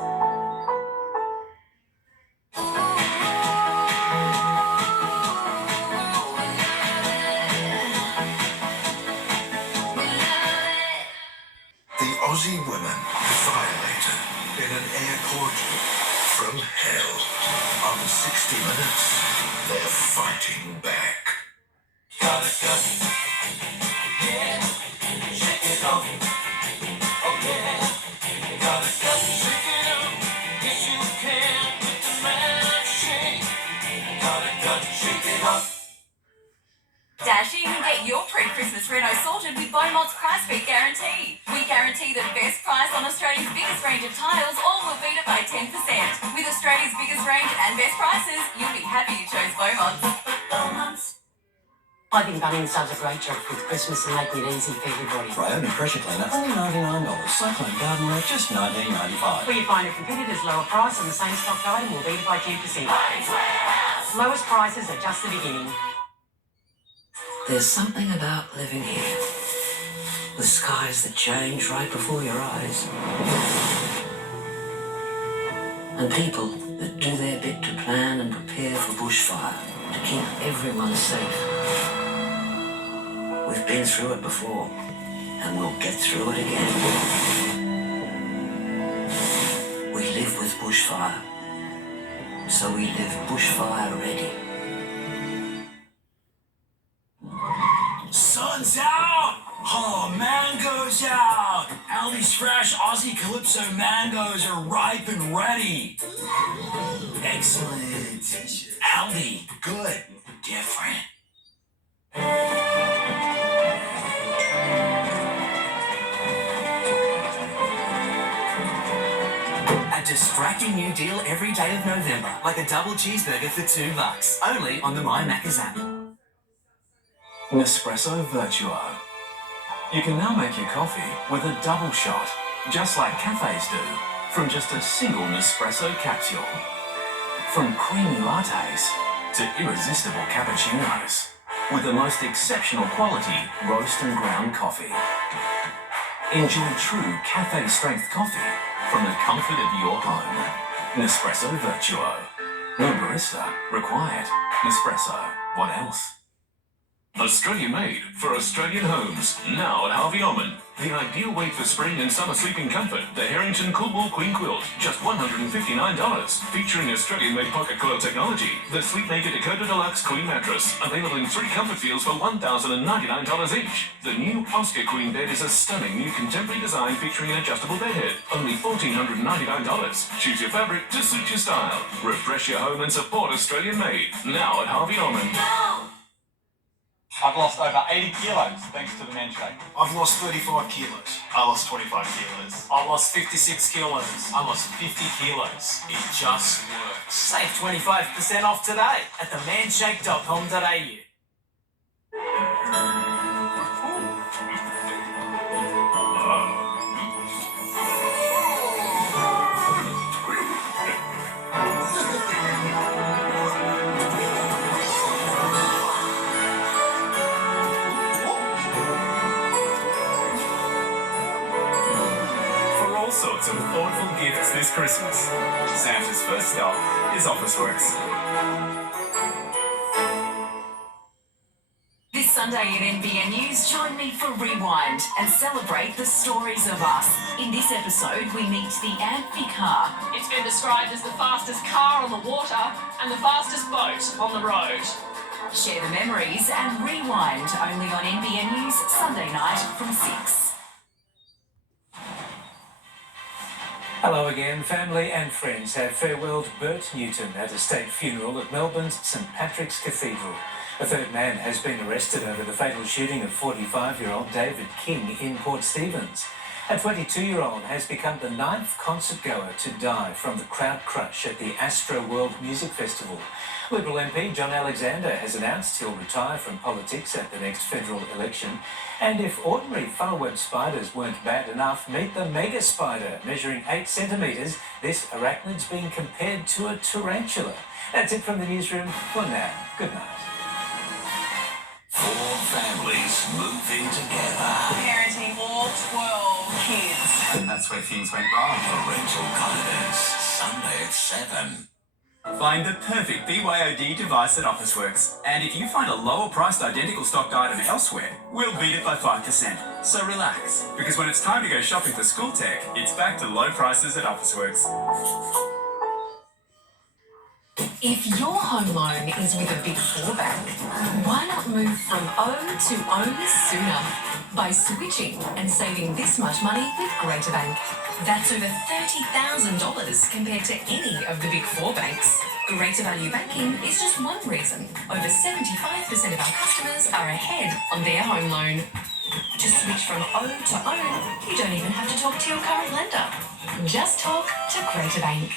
The Aussie women violated in an airport from hell. After 60 minutes, they're fighting back. Gotta go. Yeah. Shake it off. Oh yeah. Gotta go. Shake it up. Yes you can with the man shake. Gotta go. Shake it off. Dash, you can get your pre-Christmas reno sorted with Beaumont's Price Beat Guarantee. We guarantee the best price on Australia's biggest range of tiles, or we'll beat it by 10%. With Australia's biggest range and best prices, you'll be happy you chose Beaumont's. I think Bunnings does a great job with Christmas and making it easy for everybody. Ryobi pressure cleaner, only $99. Cyclone garden rate, just $19.95. Where you find a competitor's lower price on the same stock item, we'll beat it by 10%. Lowest prices are just the beginning. There's something about living here, with skies that change right before your eyes, and people that do their bit to plan and prepare for bushfire, to keep everyone safe. We've been through it before, and we'll get through it again. We live with bushfire, so we live bushfire ready. Sun's out! Oh, mangoes out! Aldi's fresh Aussie Calypso mangoes are ripe and ready. Excellent. Aldi, good, different. A distracting new deal every day of November, like a double cheeseburger for $2, only on the My Macca's app. Nespresso Virtuo. You can now make your coffee with a double shot, just like cafes do, from just a single Nespresso capsule. From creamy lattes to irresistible cappuccinos, with the most exceptional quality roast and ground coffee. Enjoy true cafe-strength coffee from the comfort of your home. Nespresso Virtuo. No barista required. Nespresso. What else? Australian made for Australian homes. Now at Harvey Norman. The ideal weight for spring and summer sleeping comfort. The Harrington Coolwool Queen Quilt. Just $159. Featuring Australian made pocket coil technology. The Sleepmaker Dakota Deluxe Queen Mattress. Available in 3 comfort feels for $1,099 each. The new Oscar Queen bed is a stunning new contemporary design featuring an adjustable bedhead. Only $1,499. Choose your fabric to suit your style. Refresh your home and support Australian made. Now at Harvey Norman. I've lost over 80 kilos thanks to the man shake. I've lost 35 kilos. I lost 25 kilos. I lost 56 kilos. I lost 50 kilos. It just works. Save 25% off today at themanshake.com.au. Sorts of thoughtful gifts this Christmas. Santa's first stop is Officeworks. This Sunday at NBN News, join me for Rewind and celebrate the stories of us. In this episode, we meet the Amphi car. It's been described as the fastest car on the water and the fastest boat on the road. Share the memories and rewind only on NBN News Sunday night from 6. Hello again. Family and friends have farewelled Bert Newton at a state funeral at Melbourne's St Patrick's Cathedral. A third man has been arrested over the fatal shooting of 45-year-old David King in Port Stephens. A 22-year-old has become the 9th concert-goer to die from the crowd crush at the Astro World Music Festival. Liberal MP John Alexander has announced he'll retire from politics at the next federal election. And if ordinary funnel-web spiders weren't bad enough, meet the mega spider, measuring 8 centimetres. This arachnid's being compared to a tarantula. That's it from the newsroom for now. Good night. 4 families moving together. Parenting all 12 kids. And that's where things went wrong. Parental guidance, Sunday at 7. Find the perfect BYOD device at Officeworks. And if you find a lower priced identical stocked item elsewhere, we'll beat it by 5%. So relax, because when it's time to go shopping for school tech, it's back to low prices at Officeworks. If your home loan is with a Big 4 bank, why not move from O to O sooner by switching and saving this much money with Greater Bank? That's over $30,000 compared to any of the Big 4 banks. Greater value banking is just one reason over 75% of our customers are ahead on their home loan. To switch from O to O, you don't even have to talk to your current lender. Just talk to Greater Bank.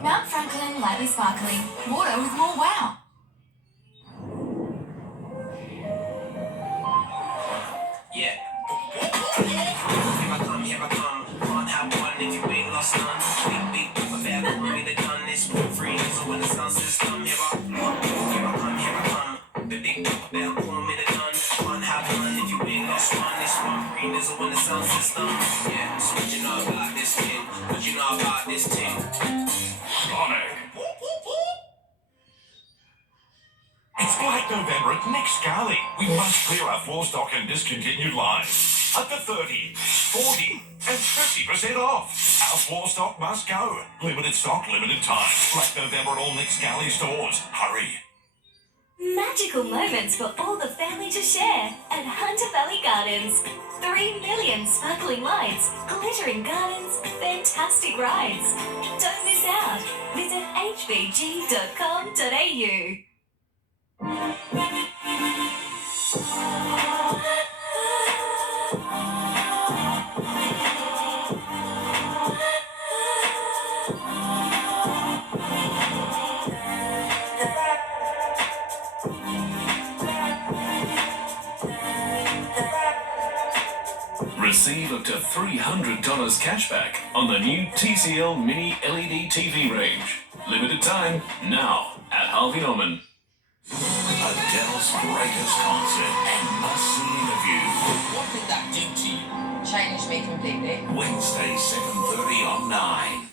Mount Franklin Lightly Sparkling. Water with more wow. Yeah. Here I come. Can't have one if you ain't lost none. Big, prepare for me to done this. Free, so when the sun system. Here I come. Big, prepare for me to done. Can't have one if you ain't lost one. This one green is when the sound system. Yeah, so what you know about this thing? What you know about this thing? Sonic. It's Black November at Nick Scali. We must clear our floor stock and discontinued lines. Up to 30, 40, and 50% off. Our floor stock must go. Limited stock, limited time. Black November at all Nick Scali stores. Hurry. Magical moments for all the family to share at Hunter Valley Gardens. 3 million sparkling lights, glittering gardens, fantastic rides. Don't miss out. Visit hvg.com.au. Receive up to $300 cashback on the new TCL Mini LED TV range. Limited time, now at Harvey Norman. world's greatest concert and must-see interview. What did that do to you? Changed me completely. Wednesday, 7:30 on 9.